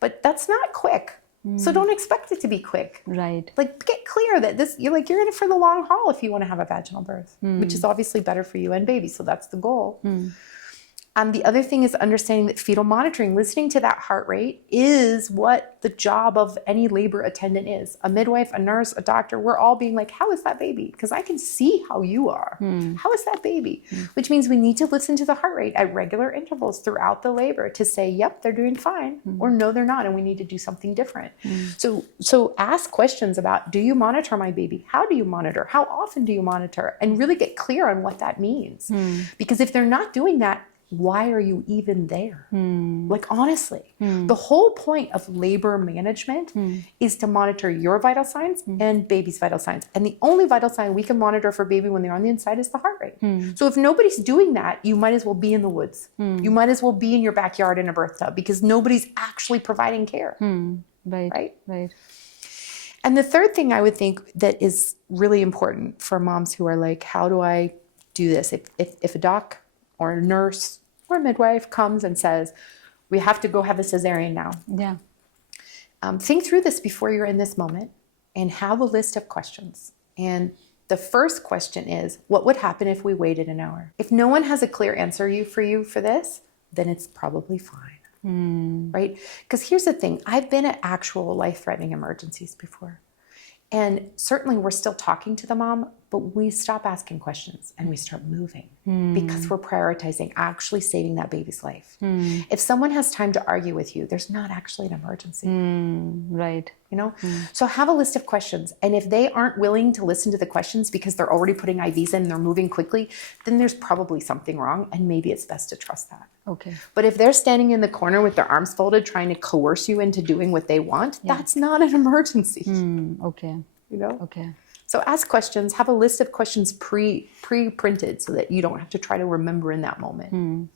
But that's not quick. So don't expect it to be quick. Right. Like, get clear that you're in it for the long haul if you want to have a vaginal birth, which is obviously better for you and baby. So that's the goal. The other thing is understanding that fetal monitoring, listening to that heart rate, is what the job of any labor attendant is. A midwife, a nurse, a doctor, we're all being like, how is that baby? Because I can see how you are. How is that baby? Which means we need to listen to the heart rate at regular intervals throughout the labor to say, yep, they're doing fine, or no, they're not, and we need to do something different. So ask questions about, do you monitor my baby? How do you monitor? How often do you monitor? And really get clear on what that means. Because if they're not doing that, why are you even there? Like, honestly, the whole point of labor management is to monitor your vital signs and baby's vital signs. And the only vital sign we can monitor for baby when they're on the inside is the heart rate. So if nobody's doing that, you might as well be in the woods. You might as well be in your backyard in a birth tub because nobody's actually providing care. Right. And the third thing I would think that is really important for moms who are like, how do I do this? If a doc or a nurse or a midwife comes and says, we have to go have a cesarean now. Yeah. Think through this before you're in this moment and have a list of questions. And the first question is, what would happen if we waited an hour? If no one has a clear answer for you for this, then it's probably fine, right? Because here's the thing. I've been at actual life-threatening emergencies before. And certainly we're still talking to the mom, but we stop asking questions and we start moving because we're prioritizing actually saving that baby's life. If someone has time to argue with you, there's not actually an emergency. Right. So have a list of questions. And if they aren't willing to listen to the questions because they're already putting IVs in and they're moving quickly, then there's probably something wrong. And maybe it's best to trust that. Okay. But if they're standing in the corner with their arms folded, trying to coerce you into doing what they want, that's not an emergency. Okay. Okay. So ask questions, have a list of questions pre-printed so that you don't have to try to remember in that moment.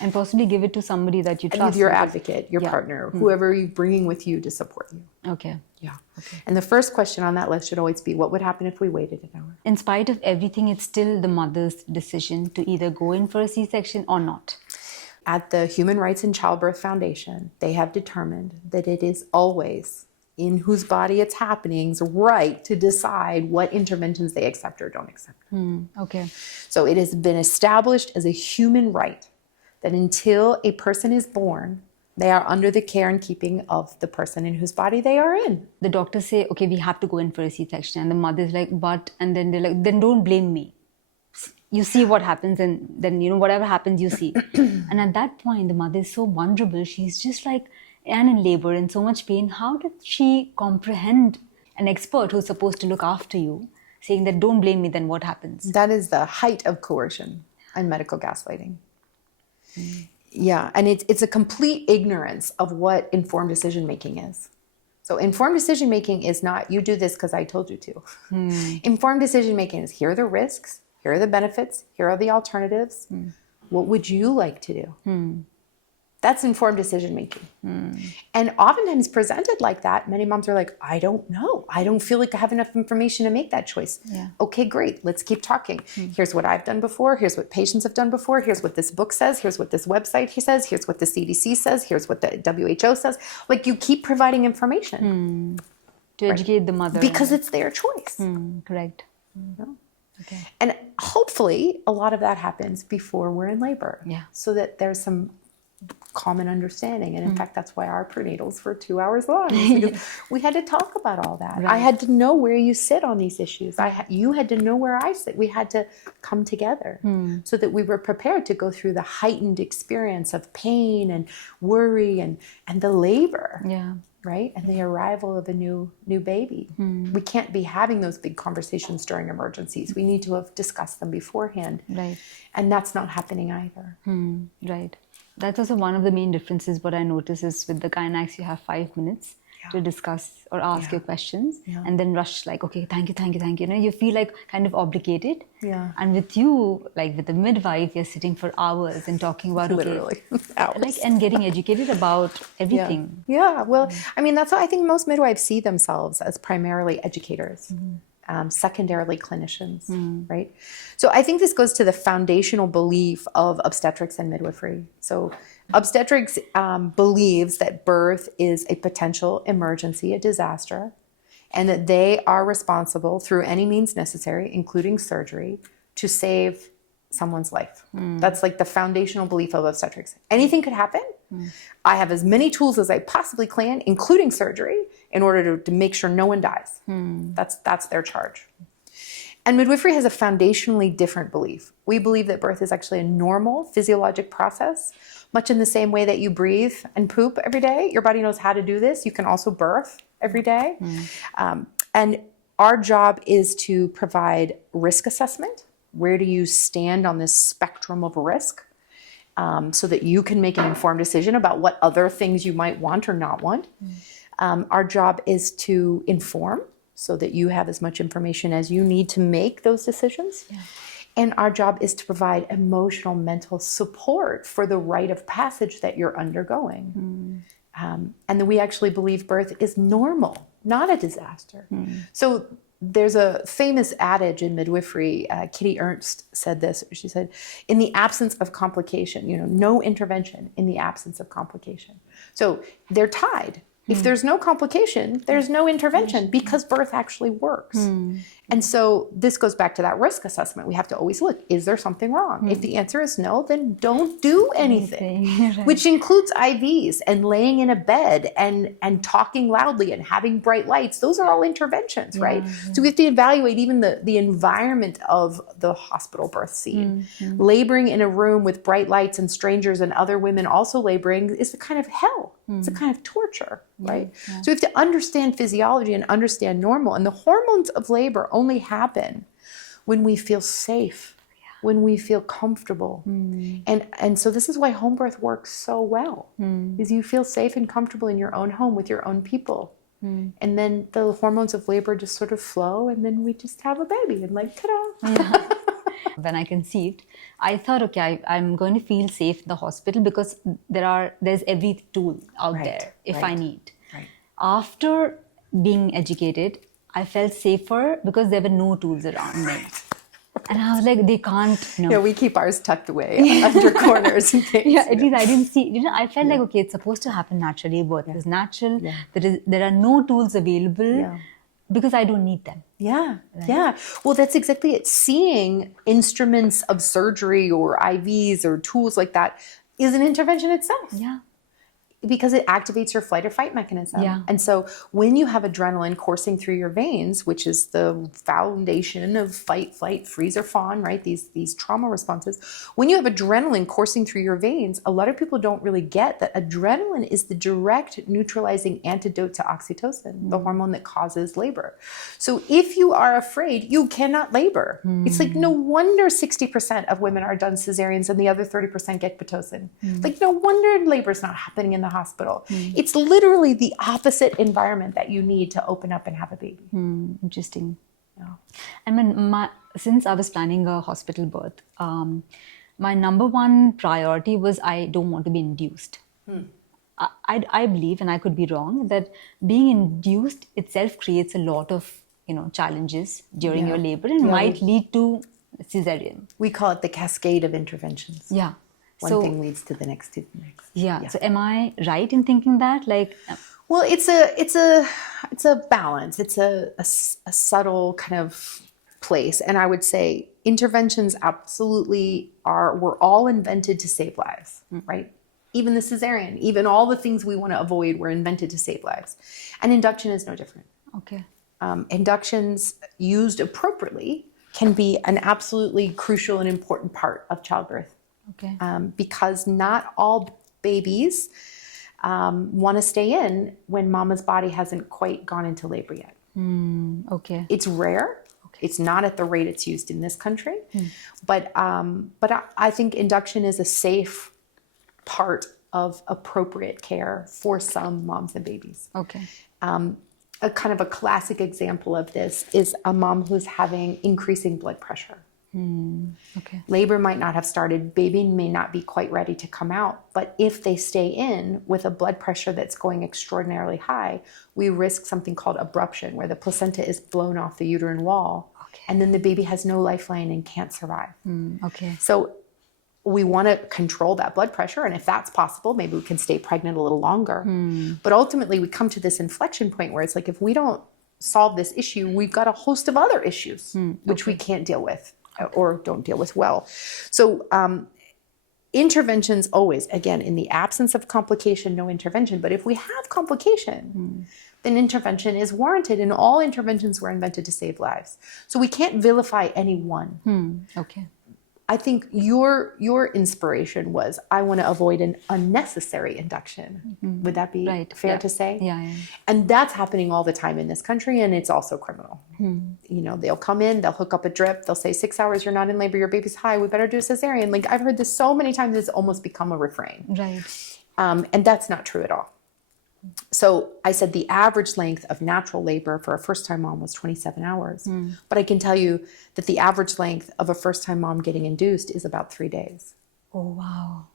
And possibly give it to somebody that you trust. Your advocate, your partner, whoever you're bringing with you to support you. Okay. Yeah. Okay. And the first question on that list should always be, what would happen if we waited an hour? In spite of everything, it's still the mother's decision to either go in for a C-section or not. At the Human Rights in Childbirth Foundation, they have determined that it is always in whose body it's happening's right to decide what interventions they accept or don't accept. Okay. So it has been established as a human right that until a person is born, they are under the care and keeping of the person in whose body they are in. The doctors say, okay, we have to go in for a C-section. And the mother's like, but, and then they're like, then don't blame me. You see what happens and then, whatever happens, you see. And at that point, the mother is so vulnerable. She's just like, and in labor, in so much pain. How did she comprehend an expert who's supposed to look after you saying that don't blame me, then what happens? That is the height of coercion and medical gaslighting. Yeah, and it's a complete ignorance of what informed decision-making is. So informed decision-making is not, you do this because I told you to. Informed decision-making is, here are the risks, here are the benefits, here are the alternatives. What would you like to do? That's informed decision making. And oftentimes presented like that, many moms are like, I don't know. I don't feel like I have enough information to make that choice. Yeah. Okay, great. Let's keep talking. Here's what I've done before. Here's what patients have done before. Here's what this book says. Here's what this website says. Here's what the CDC says. Here's what the WHO says. Like, you keep providing information. To educate the mother. Because it's their choice. Correct. Okay. And hopefully a lot of that happens before we're in labor. Yeah. So that there's some common understanding. And in fact, that's why our prenatals were 2 hours long. Because we had to talk about all that. Right. I had to know where you sit on these issues. You had to know where I sit. We had to come together so that we were prepared to go through the heightened experience of pain and worry and the labor. Yeah. Right? And the arrival of a new baby. We can't be having those big conversations during emergencies. We need to have discussed them beforehand. Right. And that's not happening either. Right. That's also one of the main differences. What I notice is with the gynacs, you have 5 minutes to discuss or ask your questions and then rush like, okay, thank you. You know, you feel like kind of obligated. Yeah. And with you, like with the midwife, you're sitting for hours and talking about, Literally, hours. like, and getting educated about everything. Yeah. Well, I mean, that's what I think most midwives see themselves as, primarily educators. Secondarily clinicians, right? So I think this goes to the foundational belief of obstetrics and midwifery. So obstetrics believes that birth is a potential emergency, a disaster, and that they are responsible through any means necessary, including surgery, to save someone's life. That's like the foundational belief of obstetrics. Anything could happen. I have as many tools as I possibly can, including surgery, in order to make sure no one dies. That's their charge. And midwifery has a foundationally different belief. We believe that birth is actually a normal physiologic process, much in the same way that you breathe and poop every day. Your body knows how to do this. You can also birth every day. And our job is to provide risk assessment. Where do you stand on this spectrum of risk? So that you can make an informed decision about what other things you might want or not want. Our job is to inform so that you have as much information as you need to make those decisions. And our job is to provide emotional, mental support for the rite of passage that you're undergoing. And that we actually believe birth is normal, not a disaster. So there's a famous adage in midwifery. Kitty Ernst said this. She said, in the absence of complication, no intervention in the absence of complication. So they're tied. If there's no complication, there's no intervention because birth actually works. And so this goes back to that risk assessment. We have to always look, is there something wrong? If the answer is no, then don't do anything, which includes IVs and laying in a bed and talking loudly and having bright lights. Those are all interventions, right? So we have to evaluate even the environment of the hospital birth scene. Laboring in a room with bright lights and strangers and other women also laboring is a kind of hell. It's a kind of torture, right? So we have to understand physiology and understand normal. And the hormones of labor only happen when we feel safe, when we feel comfortable. And so this is why home birth works so well, is you feel safe and comfortable in your own home with your own people. And then the hormones of labor just sort of flow, and then we just have a baby and like, ta-da. When I conceived, I thought, okay, I'm going to feel safe in the hospital because there's every tool out there if I need. After being educated, I felt safer because there were no tools around me. And I was like, they can't know. Yeah, we keep ours tucked away under corners and things. At least I didn't see, I felt like, okay, it's supposed to happen naturally. Birth is natural. There are no tools available because I don't need them. Well, that's exactly it. Seeing instruments of surgery or IVs or tools like that is an intervention itself. Because it activates your flight or fight mechanism. And so when you have adrenaline coursing through your veins, which is the foundation of fight, flight, freeze, or fawn, right? These trauma responses. When you have adrenaline coursing through your veins, a lot of people don't really get that adrenaline is the direct neutralizing antidote to oxytocin, the hormone that causes labor. So if you are afraid, you cannot labor. It's like no wonder 60% of women are done cesareans and the other 30% get Pitocin. Like no wonder labor is not happening in the hospital. It's literally the opposite environment that you need to open up and have a baby. Interesting. And since I was planning a hospital birth, my number one priority was I don't want to be induced. I believe, and I could be wrong, that being induced itself creates a lot of challenges during your labor and might lead to cesarean. We call it the cascade of interventions. Yeah. One thing leads to the next, to the next. Yeah. So am I right in thinking that? Well, it's a balance. It's a subtle kind of place. And I would say interventions absolutely were all invented to save lives, right? Even the cesarean, even all the things we want to avoid were invented to save lives. And induction is no different. Okay. Inductions used appropriately can be an absolutely crucial and important part of childbirth. Okay. Because not all babies want to stay in when mama's body hasn't quite gone into labor yet. Okay. It's rare. It's not at the rate it's used in this country. But I think induction is a safe part of appropriate care for some moms and babies. Okay. A kind of a classic example of this is a mom who's having increasing blood pressure. Okay. Labor might not have started, baby may not be quite ready to come out, but if they stay in with a blood pressure that's going extraordinarily high, we risk something called abruption, where the placenta is blown off the uterine wall, and then the baby has no lifeline and can't survive. Okay. So we want to control that blood pressure, and if that's possible, maybe we can stay pregnant a little longer. But ultimately, we come to this inflection point where it's like, if we don't solve this issue, we've got a host of other issues which we can't deal with. Or don't deal with well. So interventions always, again, in the absence of complication, no intervention. But if we have complication, then intervention is warranted. And all interventions were invented to save lives. So we can't vilify any one. Okay. I think your inspiration was, I want to avoid an unnecessary induction. Would that be fair to say? Yeah. And that's happening all the time in this country, and it's also criminal. They'll come in, they'll hook up a drip, they'll say 6 hours, you're not in labor, your baby's high, we better do a cesarean. Like, I've heard this so many times, it's almost become a refrain. Right. And that's not true at all. So I said the average length of natural labor for a first-time mom was 27 hours. But I can tell you that the average length of a first-time mom getting induced is about 3 days. Oh, wow.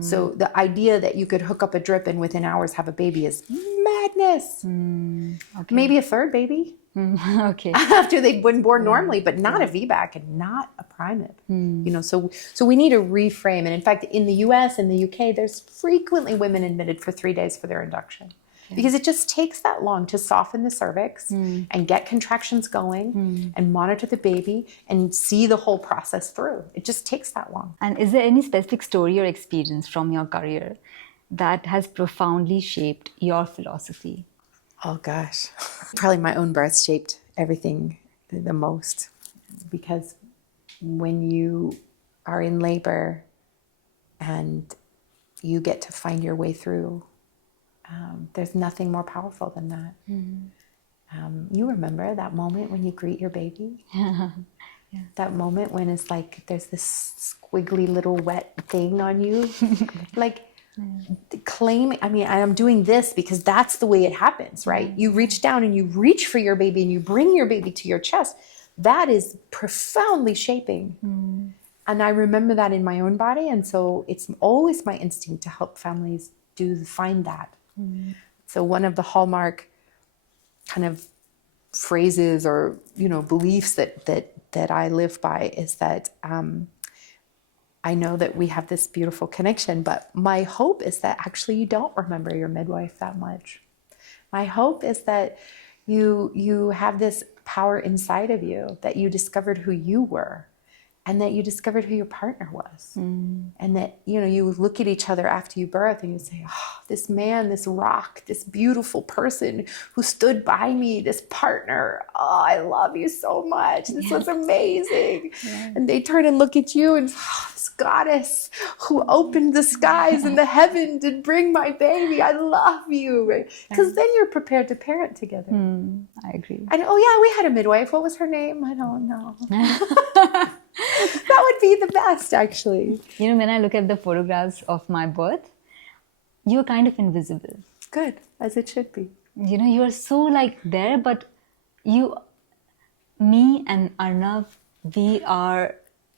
So the idea that you could hook up a drip and within hours have a baby is madness. Okay. Maybe a third baby. Okay. After they'd been born normally, but not a VBAC and not a primip. So we need to reframe. And in fact, in the US and the UK, there's frequently women admitted for 3 days for their induction. Because it just takes that long to soften the cervix and get contractions going and monitor the baby and see the whole process through. It just takes that long. And is there any specific story or experience from your career that has profoundly shaped your philosophy? Oh gosh, probably my own birth shaped everything the most, because when you are in labor and you get to find your way through, there's nothing more powerful than that. You remember that moment when you greet your baby? That moment when it's like there's this squiggly little wet thing on you, like. I'm doing this because that's the way it happens, right? You reach down and you reach for your baby and you bring your baby to your chest. That is profoundly shaping. And I remember that in my own body. And so it's always my instinct to help families find that. So one of the hallmark kind of phrases or, beliefs that I live by is that, I know that we have this beautiful connection, but my hope is that actually you don't remember your midwife that much. My hope is that you have this power inside of you, that you discovered who you were, and that you discovered who your partner was. And that, you look at each other after you birth and you say, oh, this man, this rock, this beautiful person who stood by me, this partner, oh, I love you so much. This was amazing. And they turn and look at you and, oh, this goddess who opened the skies and the heaven to bring my baby. I love you. Because then you're prepared to parent together. I agree. And, oh yeah, we had a midwife. What was her name? I don't know. That would be the best, actually. When I look at the photographs of my birth, you're kind of invisible. Good, as it should be. You are so there, but me and Arnav, we are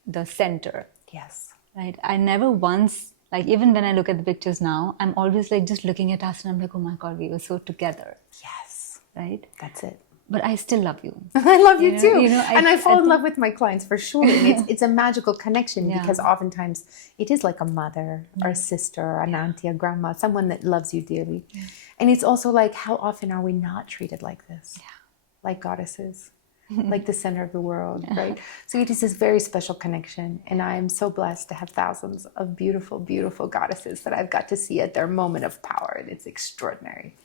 the center. Yes. Right. I never once, like, even when I look at the pictures now, I'm always like just looking at us and I'm like, oh my God, we were so together. Yes. Right. That's it. But I still love you. I love you too. And I fall in think- love with my clients for sure. And it's a magical connection Yeah. because oftentimes it is like a mother or a sister or an auntie, a grandma, someone that loves you dearly. And it's also like, how often are we not treated like this? Like goddesses, like the center of the world, right? So it is this very special connection. And I am so blessed to have thousands of beautiful, beautiful goddesses that I've got to see at their moment of power. And it's extraordinary.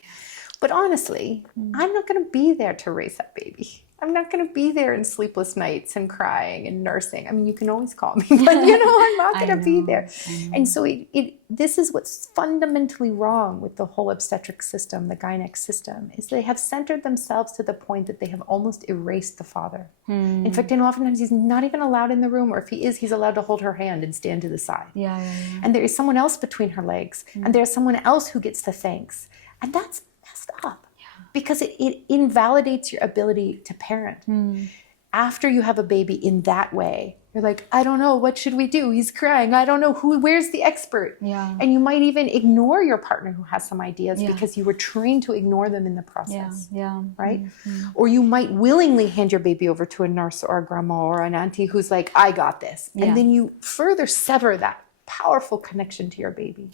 But honestly, I'm not going to be there to raise that baby. I'm not going to be there in sleepless nights and crying and nursing. I mean, you can always call me, but I'm not going to be there. And so this is what's fundamentally wrong with the whole obstetric system, the gynex system, is they have centered themselves to the point that they have almost erased the father. In fact, oftentimes he's not even allowed in the room, or if he is, he's allowed to hold her hand and stand to the side. And there is someone else between her legs, and there's someone else who gets the thanks. And that's messed up because it invalidates your ability to parent. After you have a baby in that way, you're like, I don't know, what should we do? He's crying. I don't know where's the expert? And you might even ignore your partner who has some ideas because you were trained to ignore them in the process. Right? Or you might willingly hand your baby over to a nurse or a grandma or an auntie who's like, I got this. And then you further sever that powerful connection to your baby.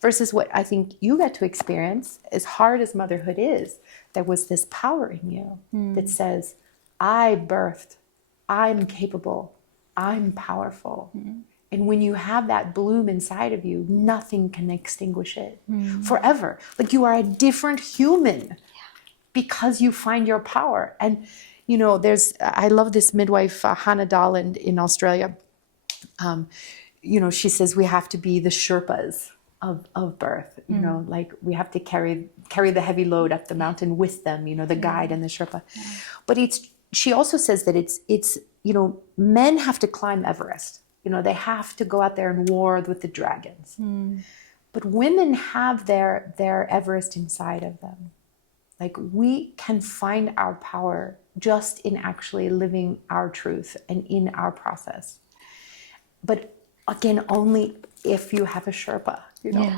Versus what I think you got to experience, as hard as motherhood is, there was this power in you that says, I birthed, I'm capable, I'm powerful. And when you have that bloom inside of you, nothing can extinguish it forever. Like you are a different human because you find your power. And, I love this midwife, Hannah Dahland in Australia. She says we have to be the Sherpas of birth, like we have to carry the heavy load up the mountain with them, the guide and the Sherpa. But she also says that it's men have to climb Everest. They have to go out there and war with the dragons. But women have their Everest inside of them. Like we can find our power just in actually living our truth and in our process. But again, only if you have a Sherpa,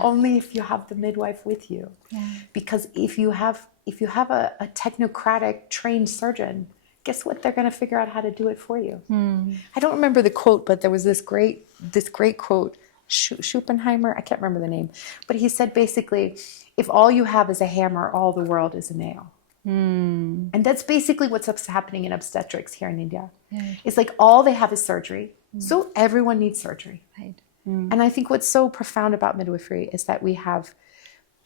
only if you have the midwife with you. Because if you have a technocratic trained surgeon, guess what? They're going to figure out how to do it for you. I don't remember the quote, but there was this great quote, Schopenhauer, I can't remember the name, but he said basically, if all you have is a hammer, all the world is a nail. And that's basically what's happening in obstetrics here in India. It's like all they have is surgery. So everyone needs surgery. And I think what's so profound about midwifery is that we have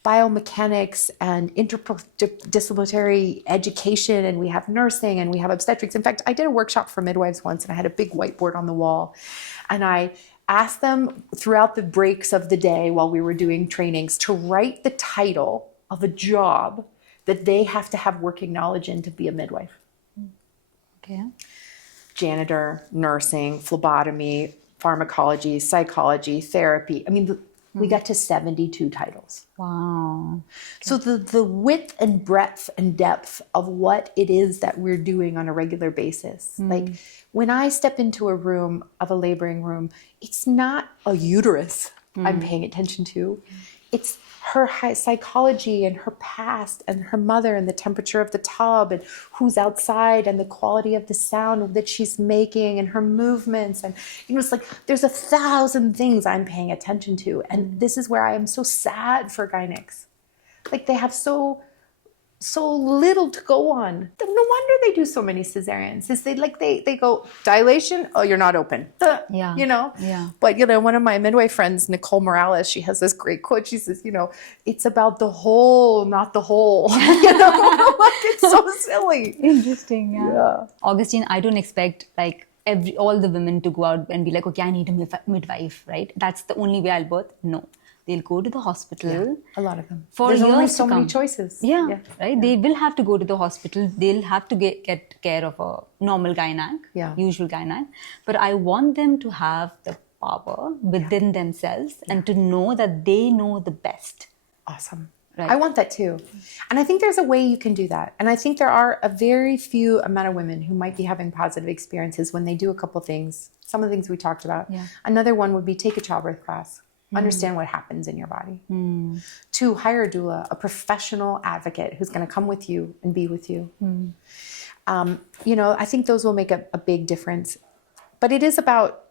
biomechanics and interdisciplinary education, and we have nursing, and we have obstetrics. In fact, I did a workshop for midwives once, and I had a big whiteboard on the wall. And I asked them throughout the breaks of the day while we were doing trainings to write the title of a job that they have to have working knowledge in to be a midwife. Janitor, nursing, phlebotomy, pharmacology, psychology, therapy. I mean, we got to 72 titles. Wow. So the width and breadth and depth of what it is that we're doing on a regular basis. Like when I step into a room of a laboring room, it's not a uterus I'm paying attention to. It's her psychology and her past and her mother and the temperature of the tub and who's outside and the quality of the sound that she's making and her movements. And, it's like there's 1,000 things I'm paying attention to. And this is where I am so sad for gynecs. Like they have so little to go on. No wonder they do so many cesareans. Is they go dilation, oh, you're not open. But one of my midwife friends, Nicole Morales, she has this great quote. She says, it's about the whole, not the whole. It's so silly. Interesting. Yeah. Augustine, I don't expect all the women to go out and be like, okay, I need a midwife, right? That's the only way I'll birth. No. They'll go to the hospital. A lot of them. For There's years only to so come. many choices. Right? Yeah. They will have to go to the hospital. They'll have to get care of a normal gynac, usual gynac. But I want them to have the power within themselves and to know that they know the best. Awesome. Right. I want that too. And I think there's a way you can do that. And I think there are a very few amount of women who might be having positive experiences when they do a couple things. Some of the things we talked about. Yeah. Another one would be take a childbirth class. Understand what happens in your body. 2, hire a doula, a professional advocate who's going to come with you and be with you. I think those will make a big difference. But it is about,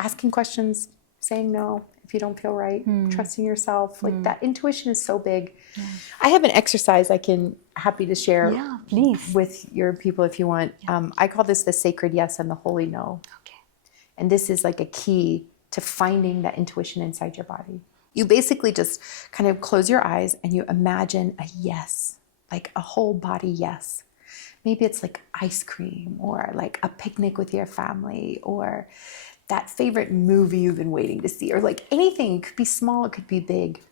asking questions, saying no if you don't feel right, trusting yourself. Like that intuition is so big. Yeah. I have an exercise happy to share please. with your people if you want. Yeah. I call this the sacred yes and the holy no. Okay. And this is like a key to finding that intuition inside your body. You basically just kind of close your eyes and you imagine a yes, like a whole body yes. Maybe it's like ice cream or like a picnic with your family or that favorite movie you've been waiting to see or like anything. It could be small, it could be big,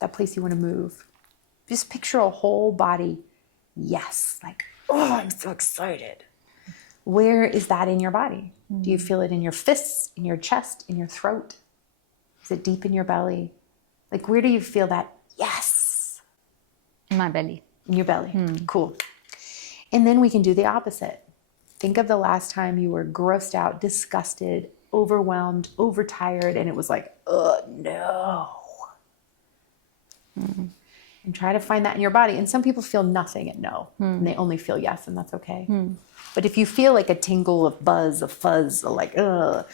that place you want to move. Just picture a whole body yes, like, oh, I'm so excited. Where is that in your body? Do you feel it in your fists, in your chest, in your throat? Is it deep in your belly? Like, where do you feel that yes? In my belly. In your belly. Cool. And then we can do the opposite. Think of the last time you were grossed out, disgusted, overwhelmed, overtired, and it was like, oh, no. And try to find that in your body. And some people feel nothing at no, and they only feel yes, and that's okay. But if you feel like a tingle, a buzz, a fuzz, a like, ugh.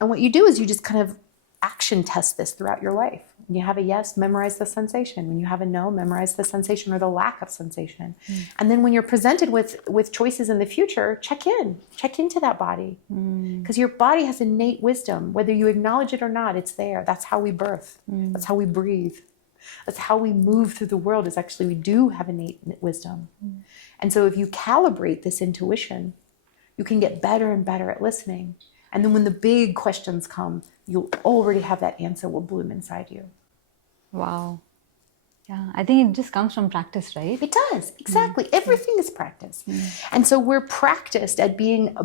And what you do is you just kind of action test this throughout your life. When you have a yes, memorize the sensation. When you have a no, memorize the sensation or the lack of sensation. And then when you're presented with choices in the future, check into that body. Because your body has innate wisdom. Whether you acknowledge it or not, it's there. That's how we birth. That's how we breathe. That's how we move through the world, is actually we do have innate wisdom. And so if you calibrate this intuition, you can get better and better at listening. And then when the big questions come, you'll already have that answer will bloom inside you. Wow. Yeah, I think it just comes from practice, right? It does, exactly. Everything is practice. And so we're practiced at being,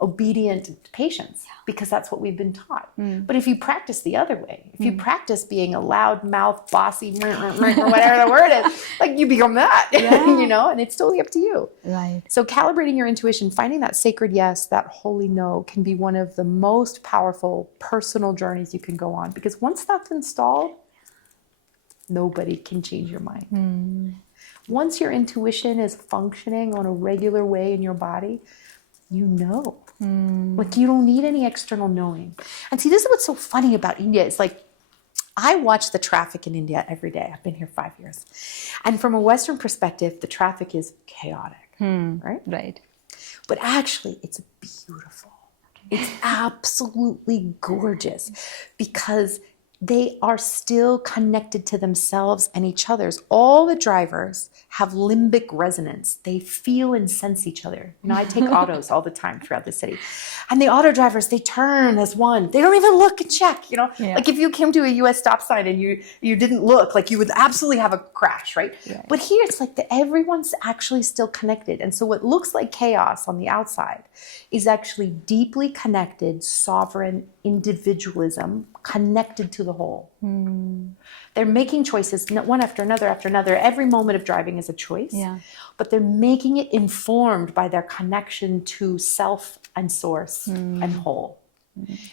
obedient patients because that's what we've been taught. But if you practice the other way, if you practice being a loud mouth, bossy, or whatever the word is, like you become that, and it's totally up to you. Right. So calibrating your intuition, finding that sacred yes, that holy no can be one of the most powerful personal journeys you can go on. Because once that's installed, nobody can change your mind. Once your intuition is functioning on a regular way in your body, like you don't need any external knowing. And see, this is what's so funny about India. It's like, I watch the traffic in India every day. I've been here 5 years. And from a Western perspective, the traffic is chaotic, right? Right. But actually, it's beautiful. It's absolutely gorgeous because they are still connected to themselves and each other's. All the drivers have limbic resonance. They feel and sense each other. I take autos all the time throughout the city. And the auto drivers, they turn as one. They don't even look and check, Like if you came to a US stop sign and you didn't look, like you would absolutely have a crash, right? Yeah. But here it's like everyone's actually still connected. And so what looks like chaos on the outside is actually deeply connected, sovereign individualism connected to the whole. They're making choices one after another. Every moment of driving is a choice, but they're making it informed by their connection to self and source and whole.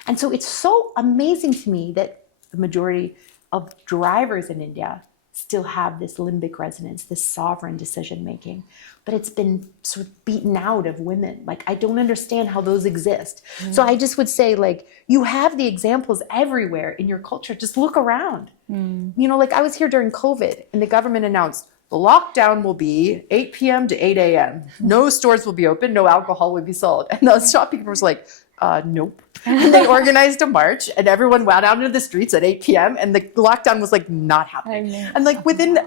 And so it's so amazing to me that the majority of drivers in India still have this limbic resonance, this sovereign decision making, but it's been sort of beaten out of women. Like, I don't understand how those exist. So I just would say, like, you have the examples everywhere in your culture. Just look around. Like I was here during COVID and the government announced the lockdown will be 8 p.m. to 8 a.m. No stores will be open, no alcohol will be sold. And the shopkeeper was like, nope. And they organized a march and everyone went out into the streets at 8 p.m. and the lockdown was like not happening. And like within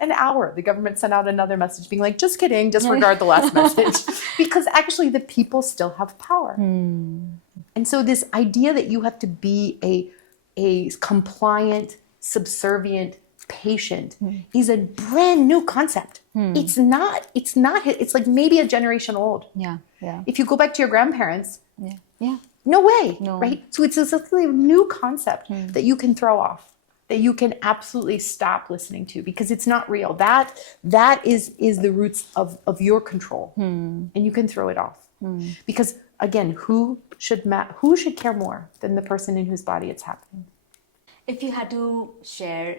an hour, the government sent out another message being like, just kidding, disregard the last message. Because actually the people still have power. And so this idea that you have to be a compliant, subservient patient is a brand new concept. It's not, it's like maybe a generation old. Yeah. If you go back to your grandparents, Yeah. no way, No. right? So it's a new concept that you can throw off. that you can absolutely stop listening to because it's not real. That is the roots of your control, and you can throw it off. Because again, who should care more than the person in whose body it's happening? If you had to share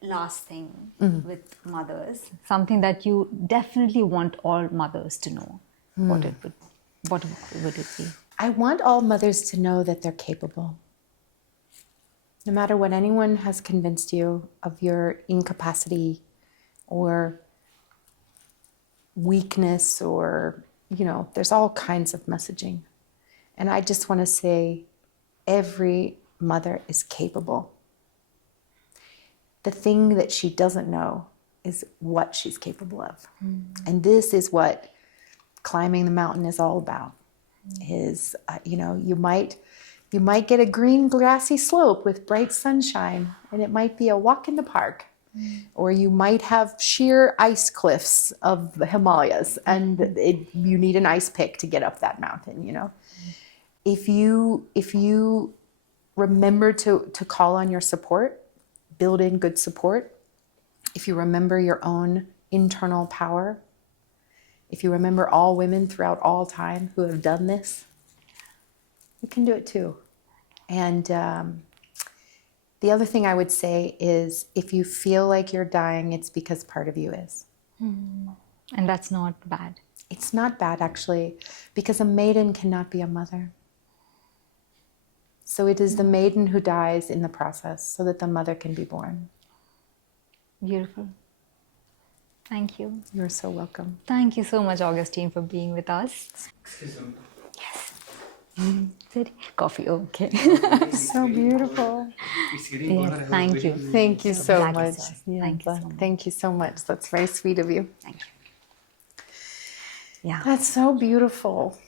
last thing with mothers, something that you definitely want all mothers to know, what would it be? I want all mothers to know that they're capable. No matter what anyone has convinced you of your incapacity or weakness or, there's all kinds of messaging. And I just want to say every mother is capable. The thing that she doesn't know is what she's capable of. And this is what climbing the mountain is all about. Is, you might get a green grassy slope with bright sunshine and it might be a walk in the park. Or you might have sheer ice cliffs of the Himalayas and you need an ice pick to get up that mountain, If you remember to call on your support, build in good support, if you remember your own internal power, if you remember all women throughout all time who have done this, you can do it too. And the other thing I would say is if you feel like you're dying, it's because part of you is. And that's not bad. It's not bad, actually, because a maiden cannot be a mother. So it is the maiden who dies in the process so that the mother can be born. Beautiful. Thank you. You're so welcome. Thank you so much, Augustine, for being with us. Coffee, okay. So beautiful. Yes, thank you. Thank you so Glad you much. saw it. Thank you so much. Thank you so much. That's very sweet of you. Thank you. Yeah. That's so beautiful.